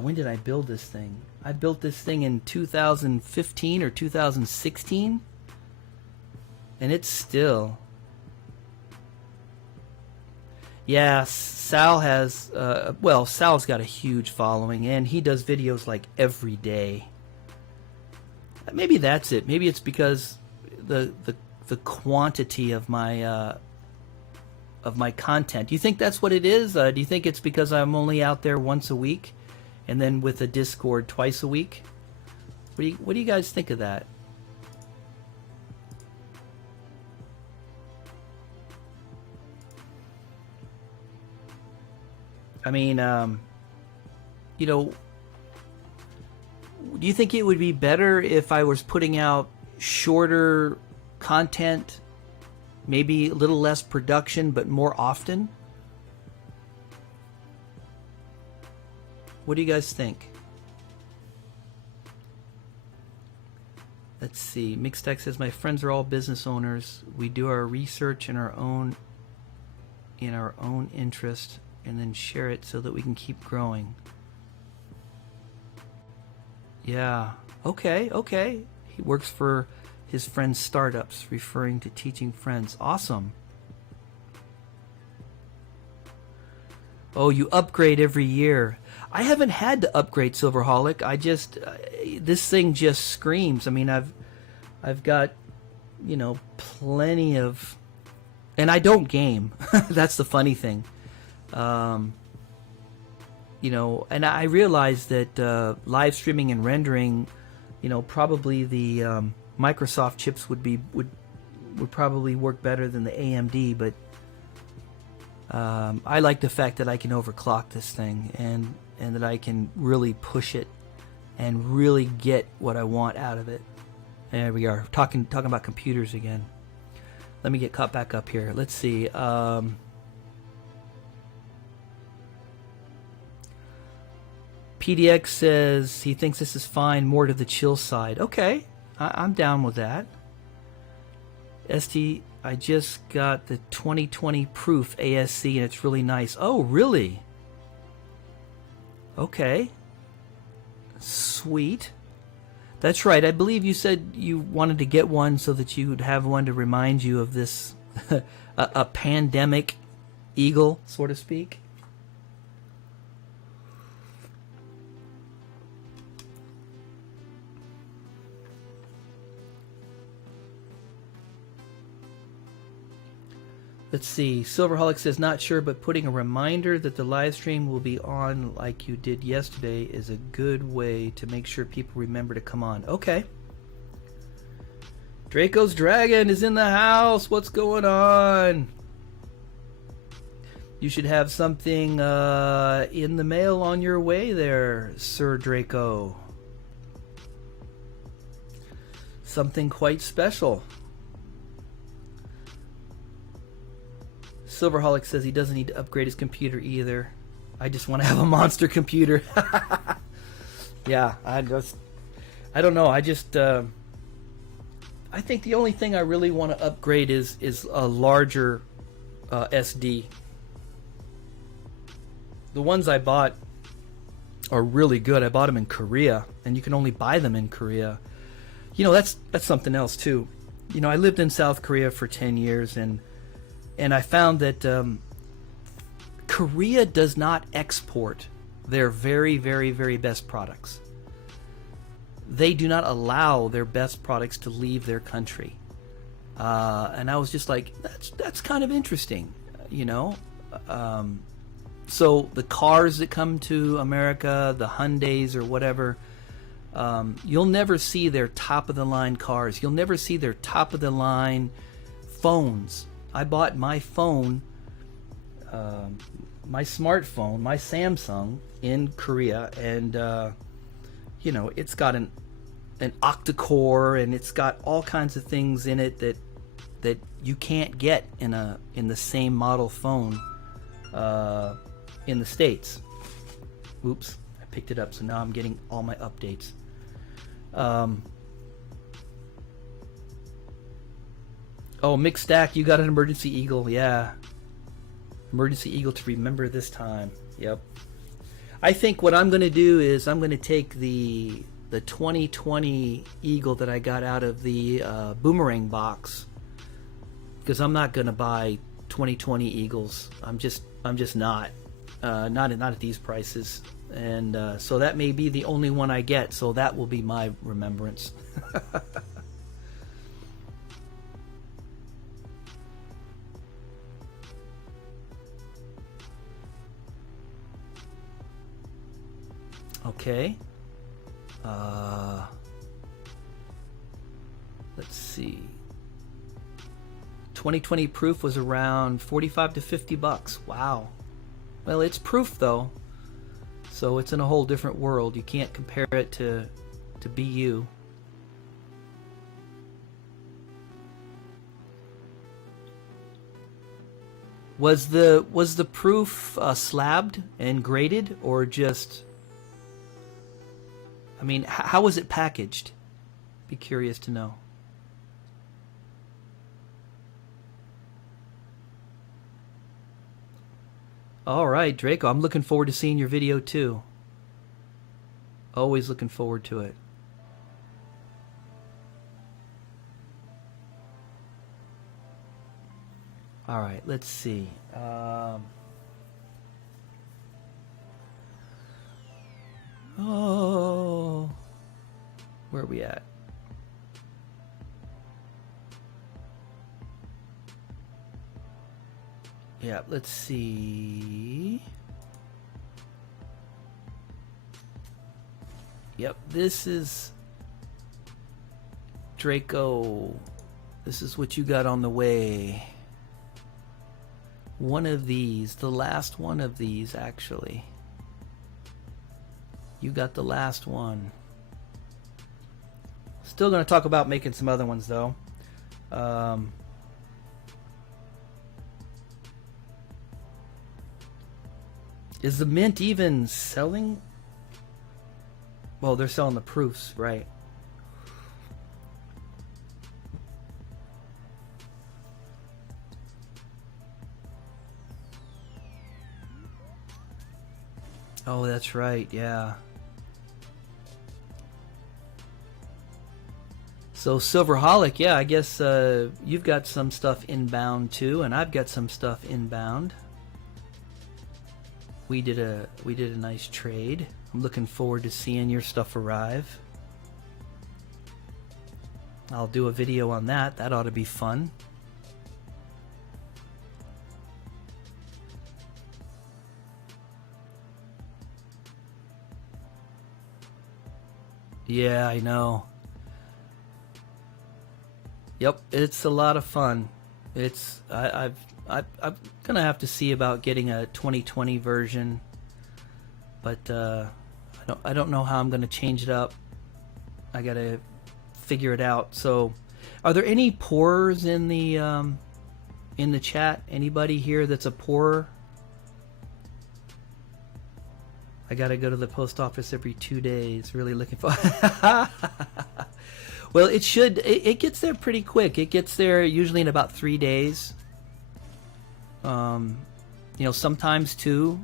When did I build this thing? I built this thing in 2015 or 2016, and it's still. Yeah, Sal has. Well, Sal's got a huge following, and he does videos like every day. Maybe that's it. Maybe it's because the quantity of my content. Do you think that's what it is? Do you think it's because I'm only out there once a week, and then with a Discord twice a week? What do you guys think of that? I mean, you know, do you think it would be better if I was putting out shorter content, maybe a little less production, but more often? What do you guys think? Let's see. Mixtech says, "My friends are all business owners. We do our research in our own interest, and then share it so that we can keep growing." Yeah. Okay. He works for his friends' startups, referring to teaching friends. Awesome. Oh, you upgrade every year. I haven't had to upgrade, Silverholic. I just this thing just screams. I mean, I've got, you know, plenty of, and I don't game. That's the funny thing. You know, and I realize that live streaming and rendering, you know, probably the Microsoft chips would probably work better than the AMD, but I like the fact that I can overclock this thing, and that I can really push it and really get what I want out of it. There we are, talking about computers again. Let me get caught back up here. Let's see. PDX says he thinks this is fine, more to the chill side. Okay, I'm down with that. ST, I just got the 2020 proof ASC, and it's really nice. Oh, really? Okay. Sweet. That's right. I believe you said you wanted to get one so that you would have one to remind you of this a pandemic eagle, so to speak. Let's see. Silverholic says, "Not sure, but putting a reminder that the live stream will be on like you did yesterday is a good way to make sure people remember to come on." Okay. Draco's Dragon is in the house. What's going on? You should have something in the mail on your way there, Sir Draco. something quite special. Silverholic says he doesn't need to upgrade his computer either. I just want to have a monster computer. Yeah, I don't know. I think the only thing I really want to upgrade is a larger SD. The ones I bought are really good. I bought them in Korea, and you can only buy them in Korea. You know, that's something else too. You know, I lived in South Korea for 10 years, and I found that Korea does not export their very, very, very best products. They do not allow their best products to leave their country. And I was just like, that's kind of interesting, you know. So the cars that come to America, the Hyundais or whatever, you'll never see their top of the line cars. You'll never see their top of the line phones. I bought my phone, my smartphone, my Samsung in Korea, and you know, it's got an octa-core, and it's got all kinds of things in it that you can't get in the same model phone in the States. Oops, I picked it up, so now I'm getting all my updates. Oh, Mixed Stack, you got an emergency eagle. Yeah, emergency eagle to remember this time. Yep. I think what I'm going to do is I'm going to take the 2020 eagle that I got out of the boomerang box, because I'm not going to buy 2020 eagles. I'm just not at these prices, and so that may be the only one I get. So that will be my remembrance. Okay. Let's see. 2020 proof was around 45 to 50 bucks. Wow. Well, it's proof though, so it's in a whole different world. You can't compare it to BU. Was the proof slabbed and graded, or just? I mean, how was it packaged? Be curious to know. All right, Draco, I'm looking forward to seeing your video too. Always looking forward to it. All right, let's see. Oh, where are we at? Yeah, let's see. Yep, this is Draco. This is what you got on the way. One of these, the last one of these, actually. You got the last one. Still going to talk about making some other ones, though. Is the Mint even selling? Well, they're selling the proofs, right? Oh, that's right, yeah. So Silverholic, yeah, I guess you've got some stuff inbound too, and I've got some stuff inbound. We did a nice trade. I'm looking forward to seeing your stuff arrive. I'll do a video on that. That ought to be fun. Yeah, I know. Yep, it's a lot of fun. It's I'm gonna have to see about getting a 2020 version, but I don't know how I'm gonna change it up. I gotta figure it out. So, are there any pourers in the chat? Anybody here that's a pourer? I gotta go to the post office every 2 days. Really looking for. Well, it should. It gets there pretty quick. It gets there usually in about 3 days. You know, sometimes 2,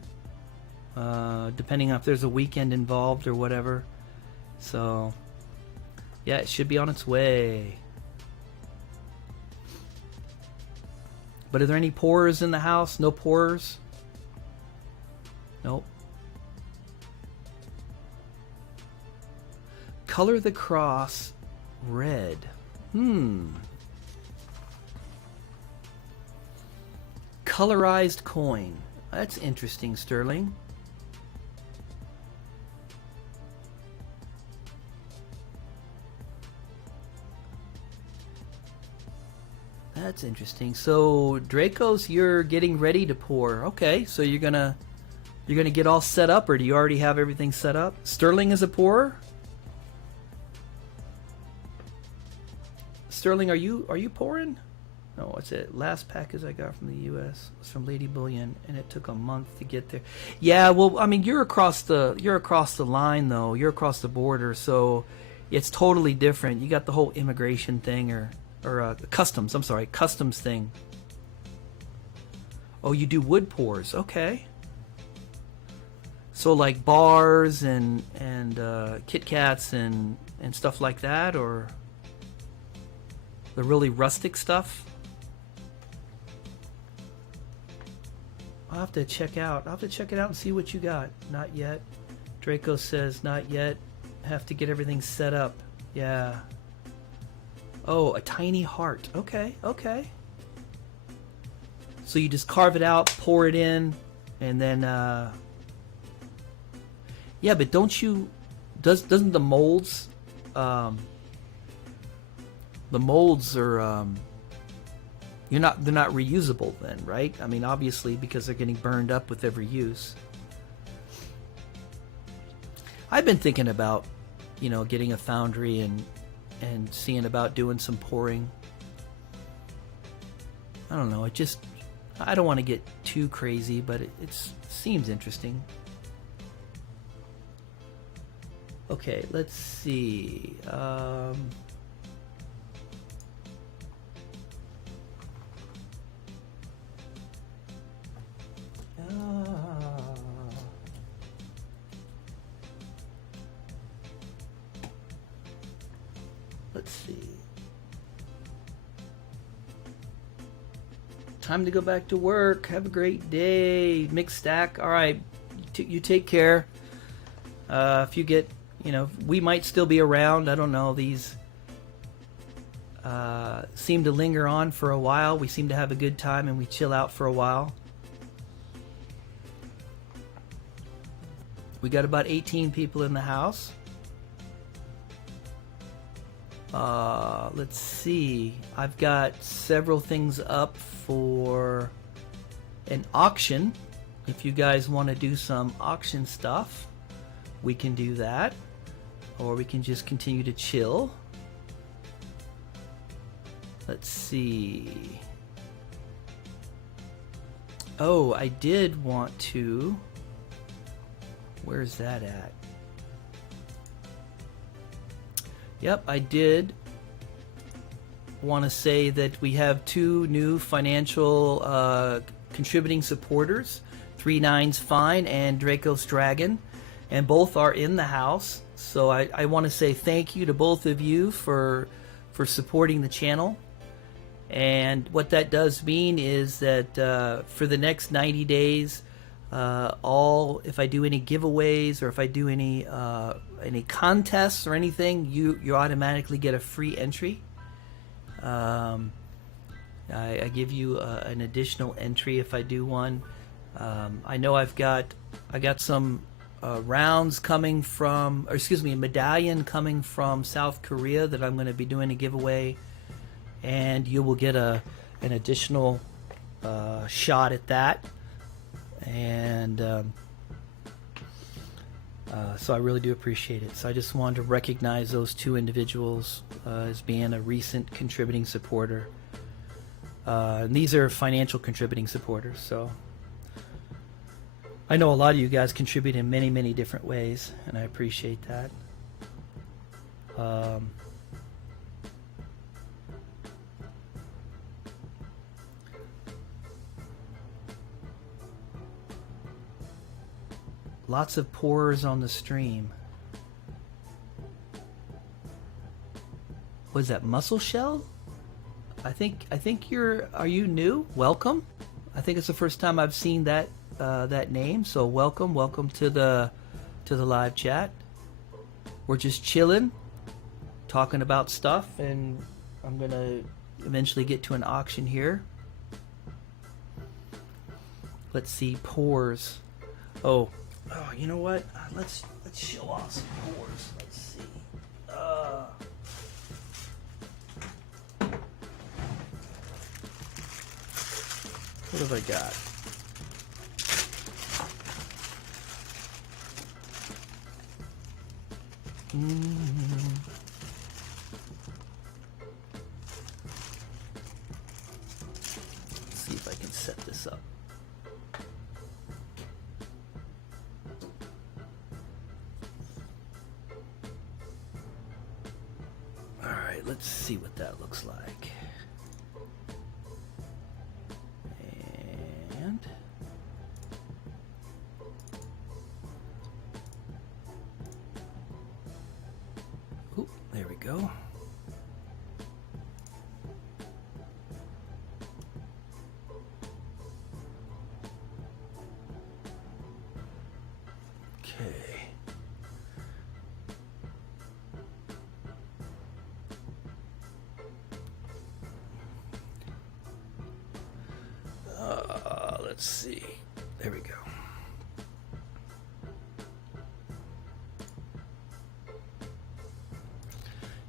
depending on if there's a weekend involved or whatever. So, yeah, it should be on its way. But are there any pourers in the house? No pourers? Nope. Color the cross red. Colorized coin. That's interesting, Sterling. That's interesting. So Dracos, you're getting ready to pour. Okay, so you're gonna get all set up, or do you already have everything set up? Sterling is a pourer. Sterling, are you pouring? No, it's it. Last package I got from the U.S. was from Lady Bullion, and it took a month to get there. Yeah, well, I mean, you're across the line though. You're across the border, so it's totally different. You got the whole immigration thing, or customs. I'm sorry, customs thing. Oh, you do wood pours. Okay. So like bars and Kit Kats and stuff like that, or the really rustic stuff. I'll have to check out. I'll have to check it out and see what you got. Not yet. Draco says not yet. Have to get everything set up. Yeah. Oh, a tiny heart. Okay, okay. So you just carve it out, pour it in, and then yeah, but don't you doesn't the molds are they're not reusable then, right? I mean, obviously, because they're getting burned up with every use. I've been thinking about, you know, getting a foundry and seeing about doing some pouring. I don't know. I don't want to get too crazy, but it seems interesting. Okay, let's see. Let's see. Time to go back to work. Have a great day. Mixed stack. All right. You take care. If you get, you know, we might still be around. I don't know. These seem to linger on for a while. We seem to have a good time and we chill out for a while. We got about 18 people in the house. Let's see. I've got several things up for an auction. If you guys want to do some auction stuff, we can do that. Or we can just continue to chill. Let's see. Oh, I did want to... Where's that at? Yep, I did want to say that we have 2 new financial contributing supporters, 39's Fine and Draco's Dragon, and both are in the house. So I want to say thank you to both of you for supporting the channel. And what that does mean is that for the next 90 days, if I do any giveaways or if I do any contests or anything, you automatically get a free entry. I give you an additional entry if I do one. I know I got some rounds coming from, or excuse me, a medallion coming from South Korea that I'm going to be doing a giveaway, and you will get an additional shot at that. And So I really do appreciate it. So I just wanted to recognize those two individuals as being a recent contributing supporter. And these are financial contributing supporters. So I know a lot of you guys contribute in many, many different ways, and I appreciate that. Lots of pourers on the stream. What is that, Muscle Shell? I think are you new? Welcome. I think it's the first time I've seen that that name. So welcome to the live chat. We're just chilling, talking about stuff, and I'm gonna eventually get to an auction here. Let's see, pours. Oh, you know what? Let's show off some pours. Let's see. What have I got? Let's see if I can set this up. Alright, let's see what that looks like. And ooh, there we go. Okay. Let's see. There we go.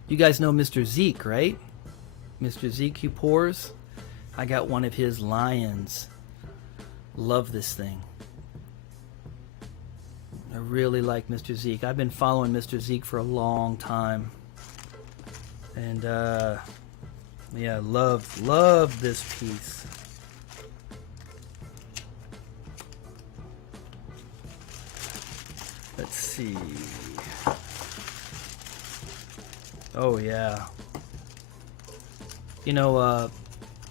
You guys know Mr. Zeke, right? Mr. Zeke who pours. I got one of his lions. Love this thing. I really like Mr. Zeke. I've been following Mr. Zeke for a long time. And yeah, love this piece. Let's see. Oh yeah. You know,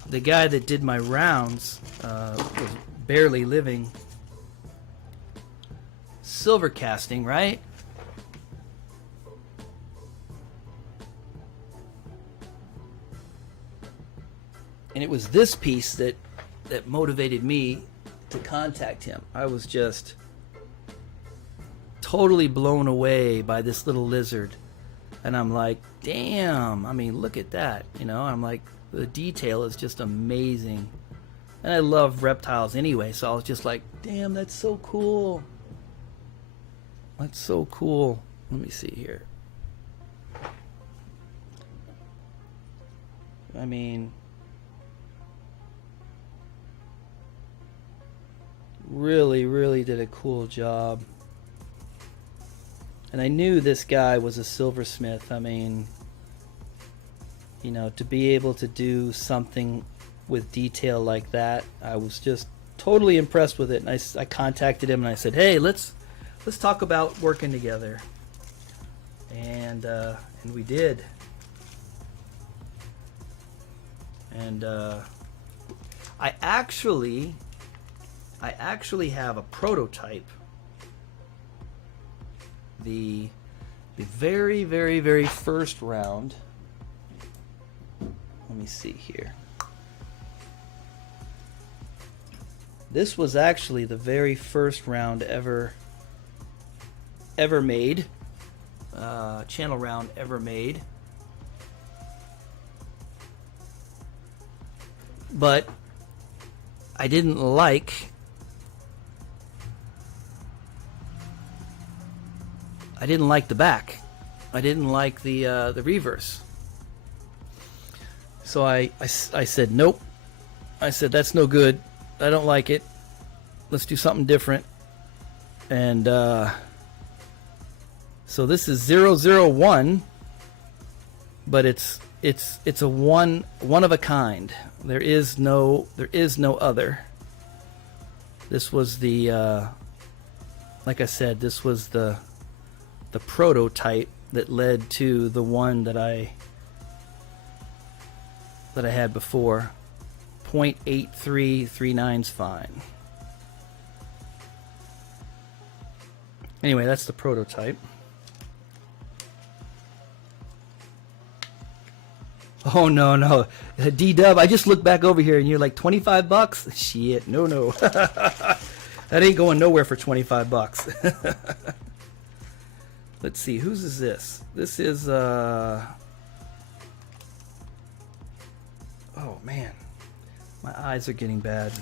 the guy that did my rounds was barely living. Silver casting, right? And it was this piece that motivated me to contact him. I was just totally blown away by this little lizard, and I'm like, damn, I mean, look at that, you know. I'm like, the detail is just amazing, and I love reptiles anyway, so I was just like, damn, that's so cool. That's so cool. Let me see here. I mean, really did a cool job. And I knew this guy was a silversmith. I mean, you know, to be able to do something with detail like that, I was just totally impressed with it. And I contacted him and I said, hey, let's talk about working together. And we did. And I actually have a prototype. The very first round. Let me see here. This was actually the very first round ever made. Channel round ever made. But I didn't like the back. I didn't like the reverse. So I said nope. I said that's no good. I don't like it. Let's do something different. And So this is 001, but it's a one of a kind. There is no other. This was the like I said, this was the prototype that led to the one that I had before. 0.8339's fine. Anyway, that's the prototype. Oh no, D-Dub, I just looked back over here and you're like 25 bucks? Shit, no. That ain't going nowhere for 25 bucks. Let's see, whose is this? This is oh man, my eyes are getting bad.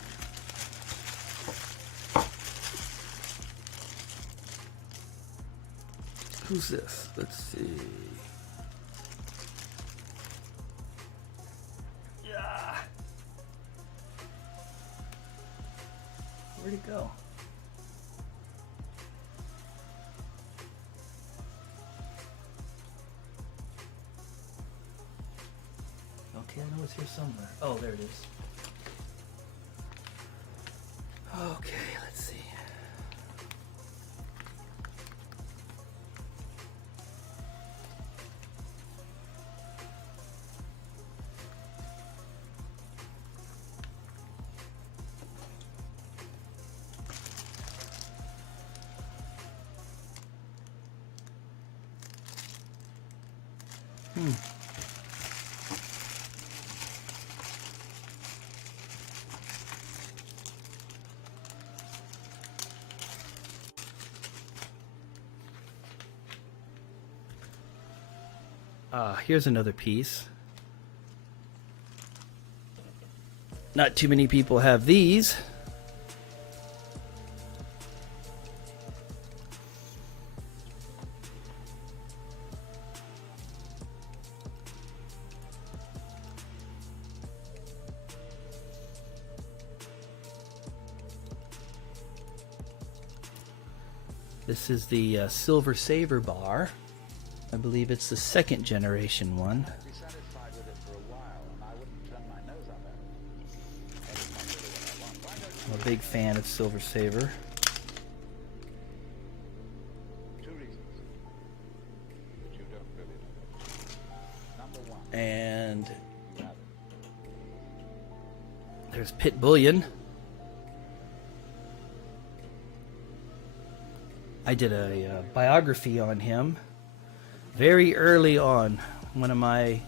Who's this? Let's see. Yeah. Where'd it go? Okay, I know it's here somewhere. Oh, there it is. Okay, let's see. Here's another piece. Not too many people have these. This is the Silver Saver bar. I believe it's the second generation one. I'm a big fan of Silver Saver. And there's Pit Bullion. I did a biography on him very early on. One of my, I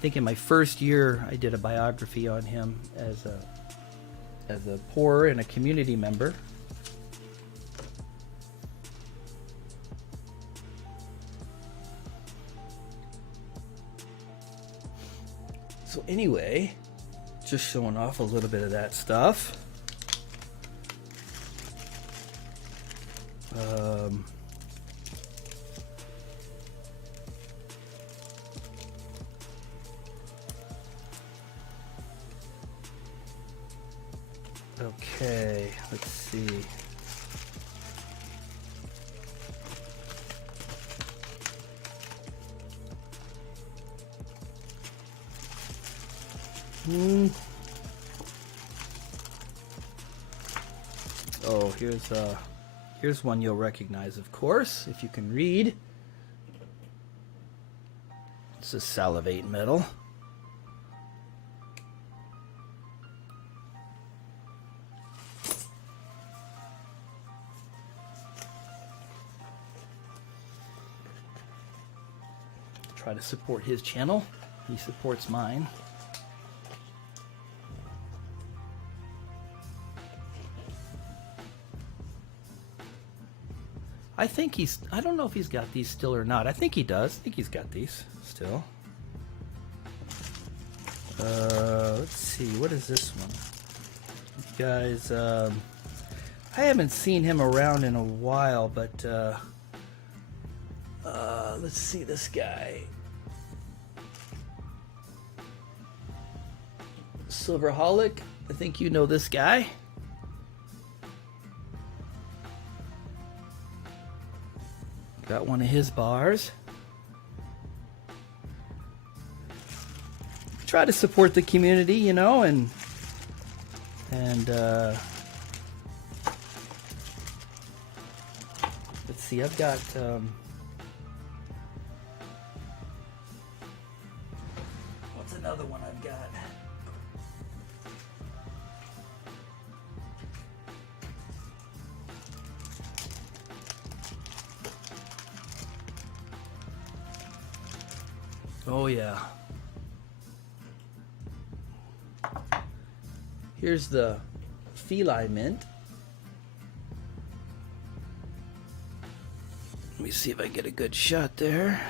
think in my first year, I did a biography on him as a pourer and a community member. So anyway, just showing off a little bit of that stuff. Okay, let's see. Oh, here's one you'll recognize, of course, if you can read. It's a salivate metal. Try to support his channel. He supports mine. I think I don't know if he's got these still or not. I think he does. I think he's got these still. Let's see. What is this one? You guys, I haven't seen him around in a while, but let's see this guy. Silverholic. I think you know this guy. Got one of his bars. Try to support the community, you know, and let's see, I've got what's another one I've got? Oh yeah. Here's the feline mint. Let me see if I get a good shot there.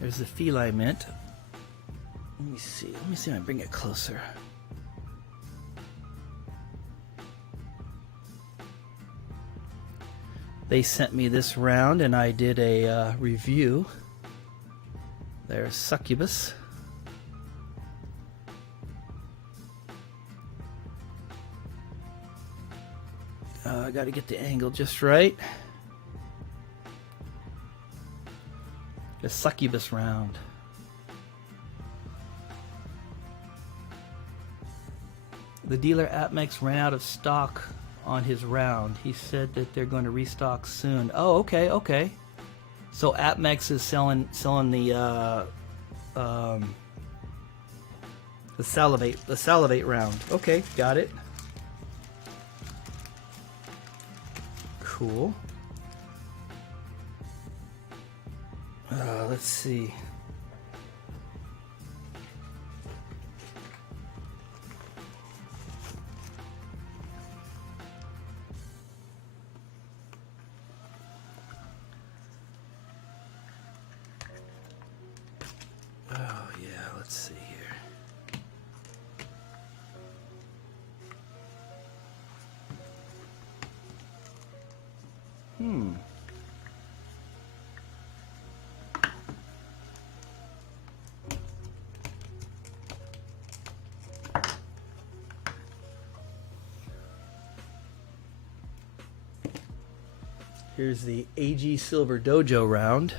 There's the feline mint. Let me see if I can bring it closer. They sent me this round and I did a review. There's Succubus. I got to get the angle just right. The Succubus round. The dealer AppMex ran out of stock on his round. He said that they're going to restock soon. Oh, okay. So AppMex is selling the salivate round. Okay, got it. Cool. Let's see. Oh yeah, let's see here. Here's the AG Silver Dojo round.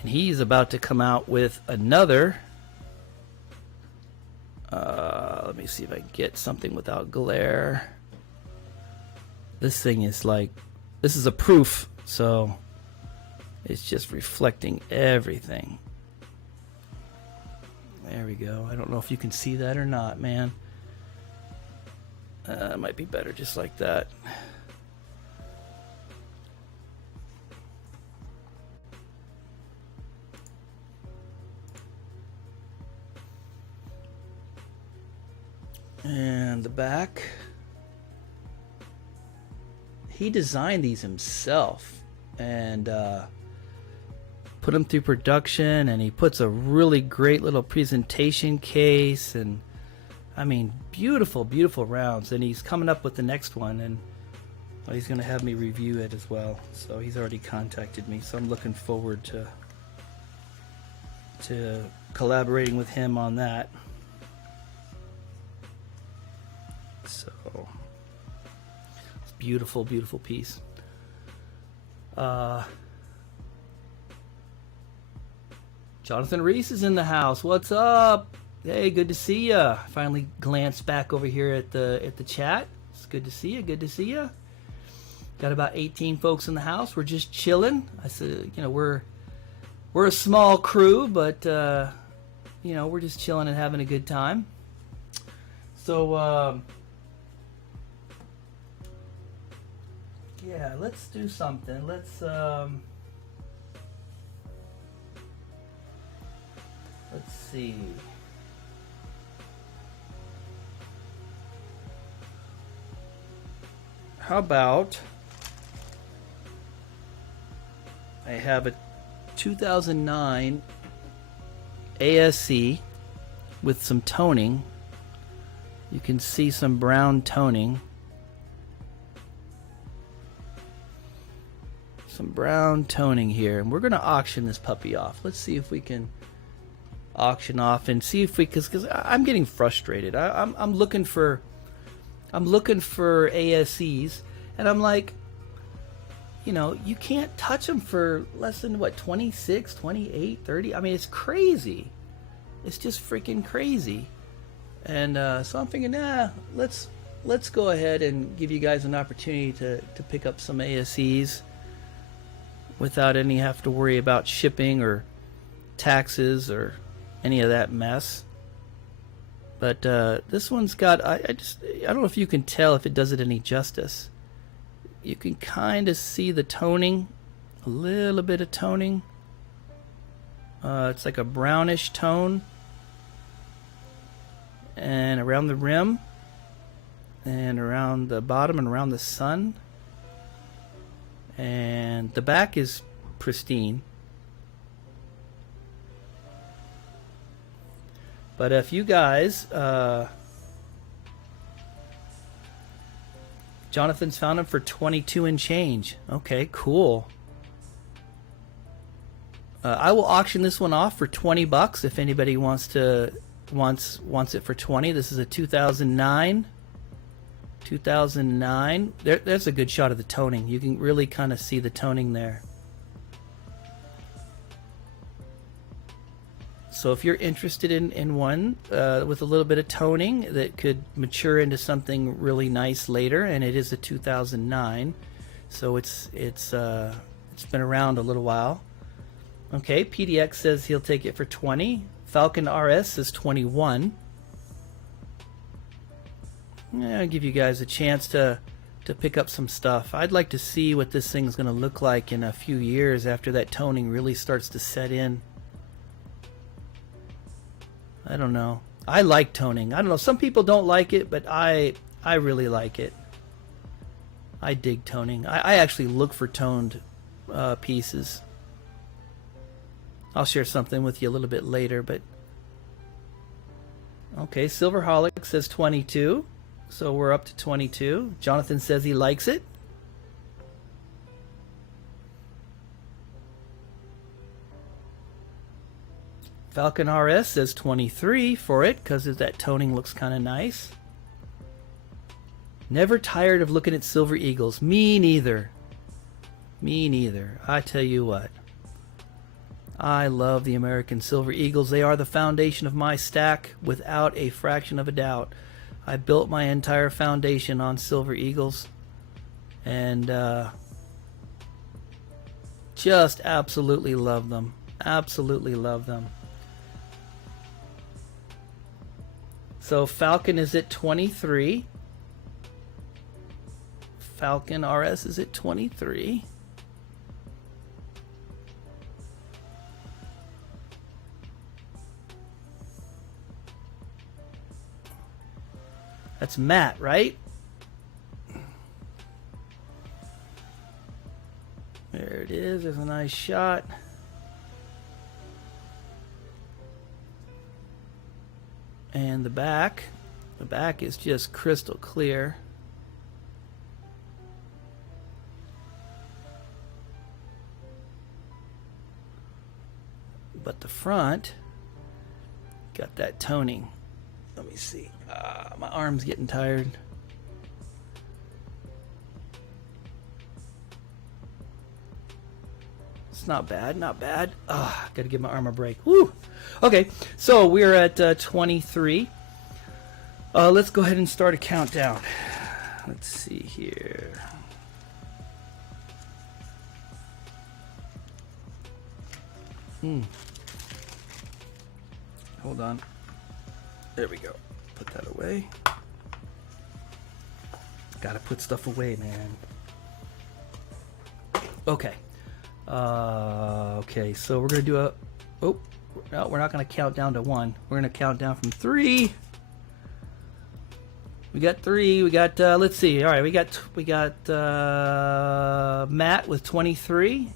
And he's about to come out with another. Let me see if I can get something without glare. This thing is like, this is a proof, so it's just reflecting everything. There we go. I don't know if you can see that or not, man. It might be better just like that. And the back, he designed these himself and put them through production, and he puts a really great little presentation case, and I mean, beautiful rounds. And he's coming up with the next one, and he's going to have me review it as well. So he's already contacted me, so I'm looking forward to collaborating with him on that. So it's beautiful piece. Jonathan Reese is in the house. What's up? Hey, good to see ya. Finally glanced back over here at the chat. It's good to see you. Good to see you. Got about 18 folks in the house. We're just chilling. I said, you know, we're a small crew, but you know, we're just chilling and having a good time. So yeah, let's do something. Let's see. How about I have a 2009 ASC with some toning. You can see some brown toning. Some brown toning here, and we're going to auction this puppy off. Let's see if we can auction off and see if we, because I'm getting frustrated. I'm looking for ASEs, and I'm like, you know, you can't touch them for less than what, 26, 28, 30. I mean, it's crazy. It's just freaking crazy. And so I'm thinking, let's go ahead and give you guys an opportunity to pick up some ASEs without any have to worry about shipping or taxes or any of that mess. But this one's got, I don't know if you can tell if it does it any justice. You can kind of see the toning, a little bit of toning. It's like a brownish tone, and around the rim and around the bottom and around the sun, and the back is pristine. But if you guys, Jonathan's found them for 22 and change. Okay, cool. I will auction this one off for 20 bucks if anybody wants it for 20. This is a 2009. 2009. There's a good shot of the toning. You can really kind of see the toning there. So if you're interested in one with a little bit of toning that could mature into something really nice later, and it is a 2009, so it's been around a little while. Okay, PDX says he'll take it for 20. Falcon RS says 21. Yeah, I'll give you guys a chance to pick up some stuff. I'd like to see what this thing's going to look like in a few years after that toning really starts to set in. I don't know. I like toning. I don't know. Some people don't like it, but I really like it. I dig toning. I actually look for toned pieces. I'll share something with you a little bit later, but okay. Silverholic says 22, so we're up to 22. Jonathan says he likes it. Falcon RS says 23 for it because that toning looks kind of nice. Never tired of looking at Silver Eagles. Me neither. Me neither. I tell you what. I love the American Silver Eagles. They are the foundation of my stack without a fraction of a doubt. I built my entire foundation on Silver Eagles. And just absolutely love them. Absolutely love them. So Falcon is at 23. Falcon RS is at 23. That's Matt, right? There it is. There's a nice shot. And the back is just crystal clear. But the front got that toning. Let me see. My arm's getting tired. It's not bad, not bad. Gotta give my arm a break. Woo! Okay, so we're at 23. Let's go ahead and start a countdown. Let's see here. Hold on. There we go. Put that away. Gotta put stuff away, man. Okay. Okay, so we're gonna do a... Oh, no, we're not gonna count down to 1. We're gonna count down from 3. We got 3. We got, let's see. All right, we got Matt with 23.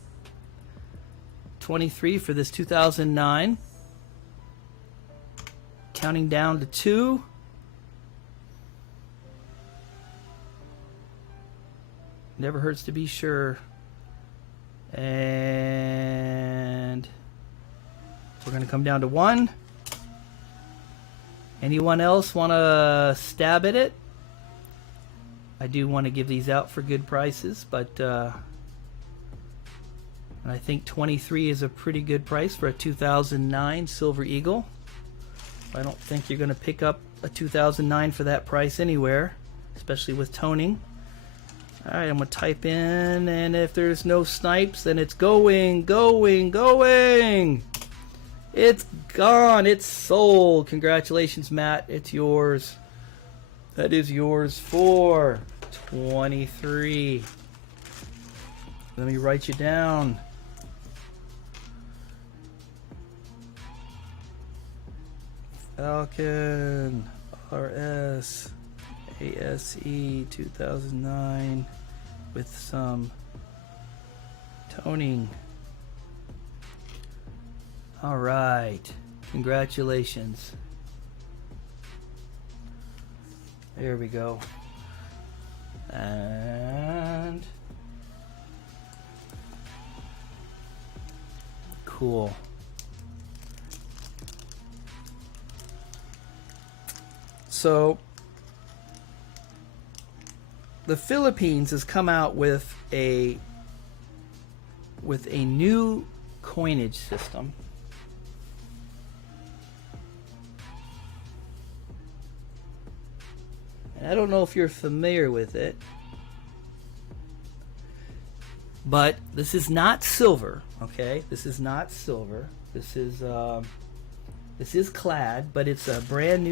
23 for this 2009. Counting down to 2. Never hurts to be sure. And we're going to come down to 1. Anyone else want to stab at it? I do want to give these out for good prices, but and I think 23 is a pretty good price for a 2009 Silver Eagle. I don't think you're going to pick up a 2009 for that price anywhere, especially with toning. Alright, I'm going to type in, and if there's no snipes, then it's going. It's gone. It's sold. Congratulations, Matt. It's yours. That is yours for 23. Let me write you down. Falcon RS ASE 2009 with some toning. All right, congratulations. There we go. And cool. So the Philippines has come out with a new coinage system. And I don't know if you're familiar with it, but this is not silver, okay? This is not silver. This is clad, but it's a brand new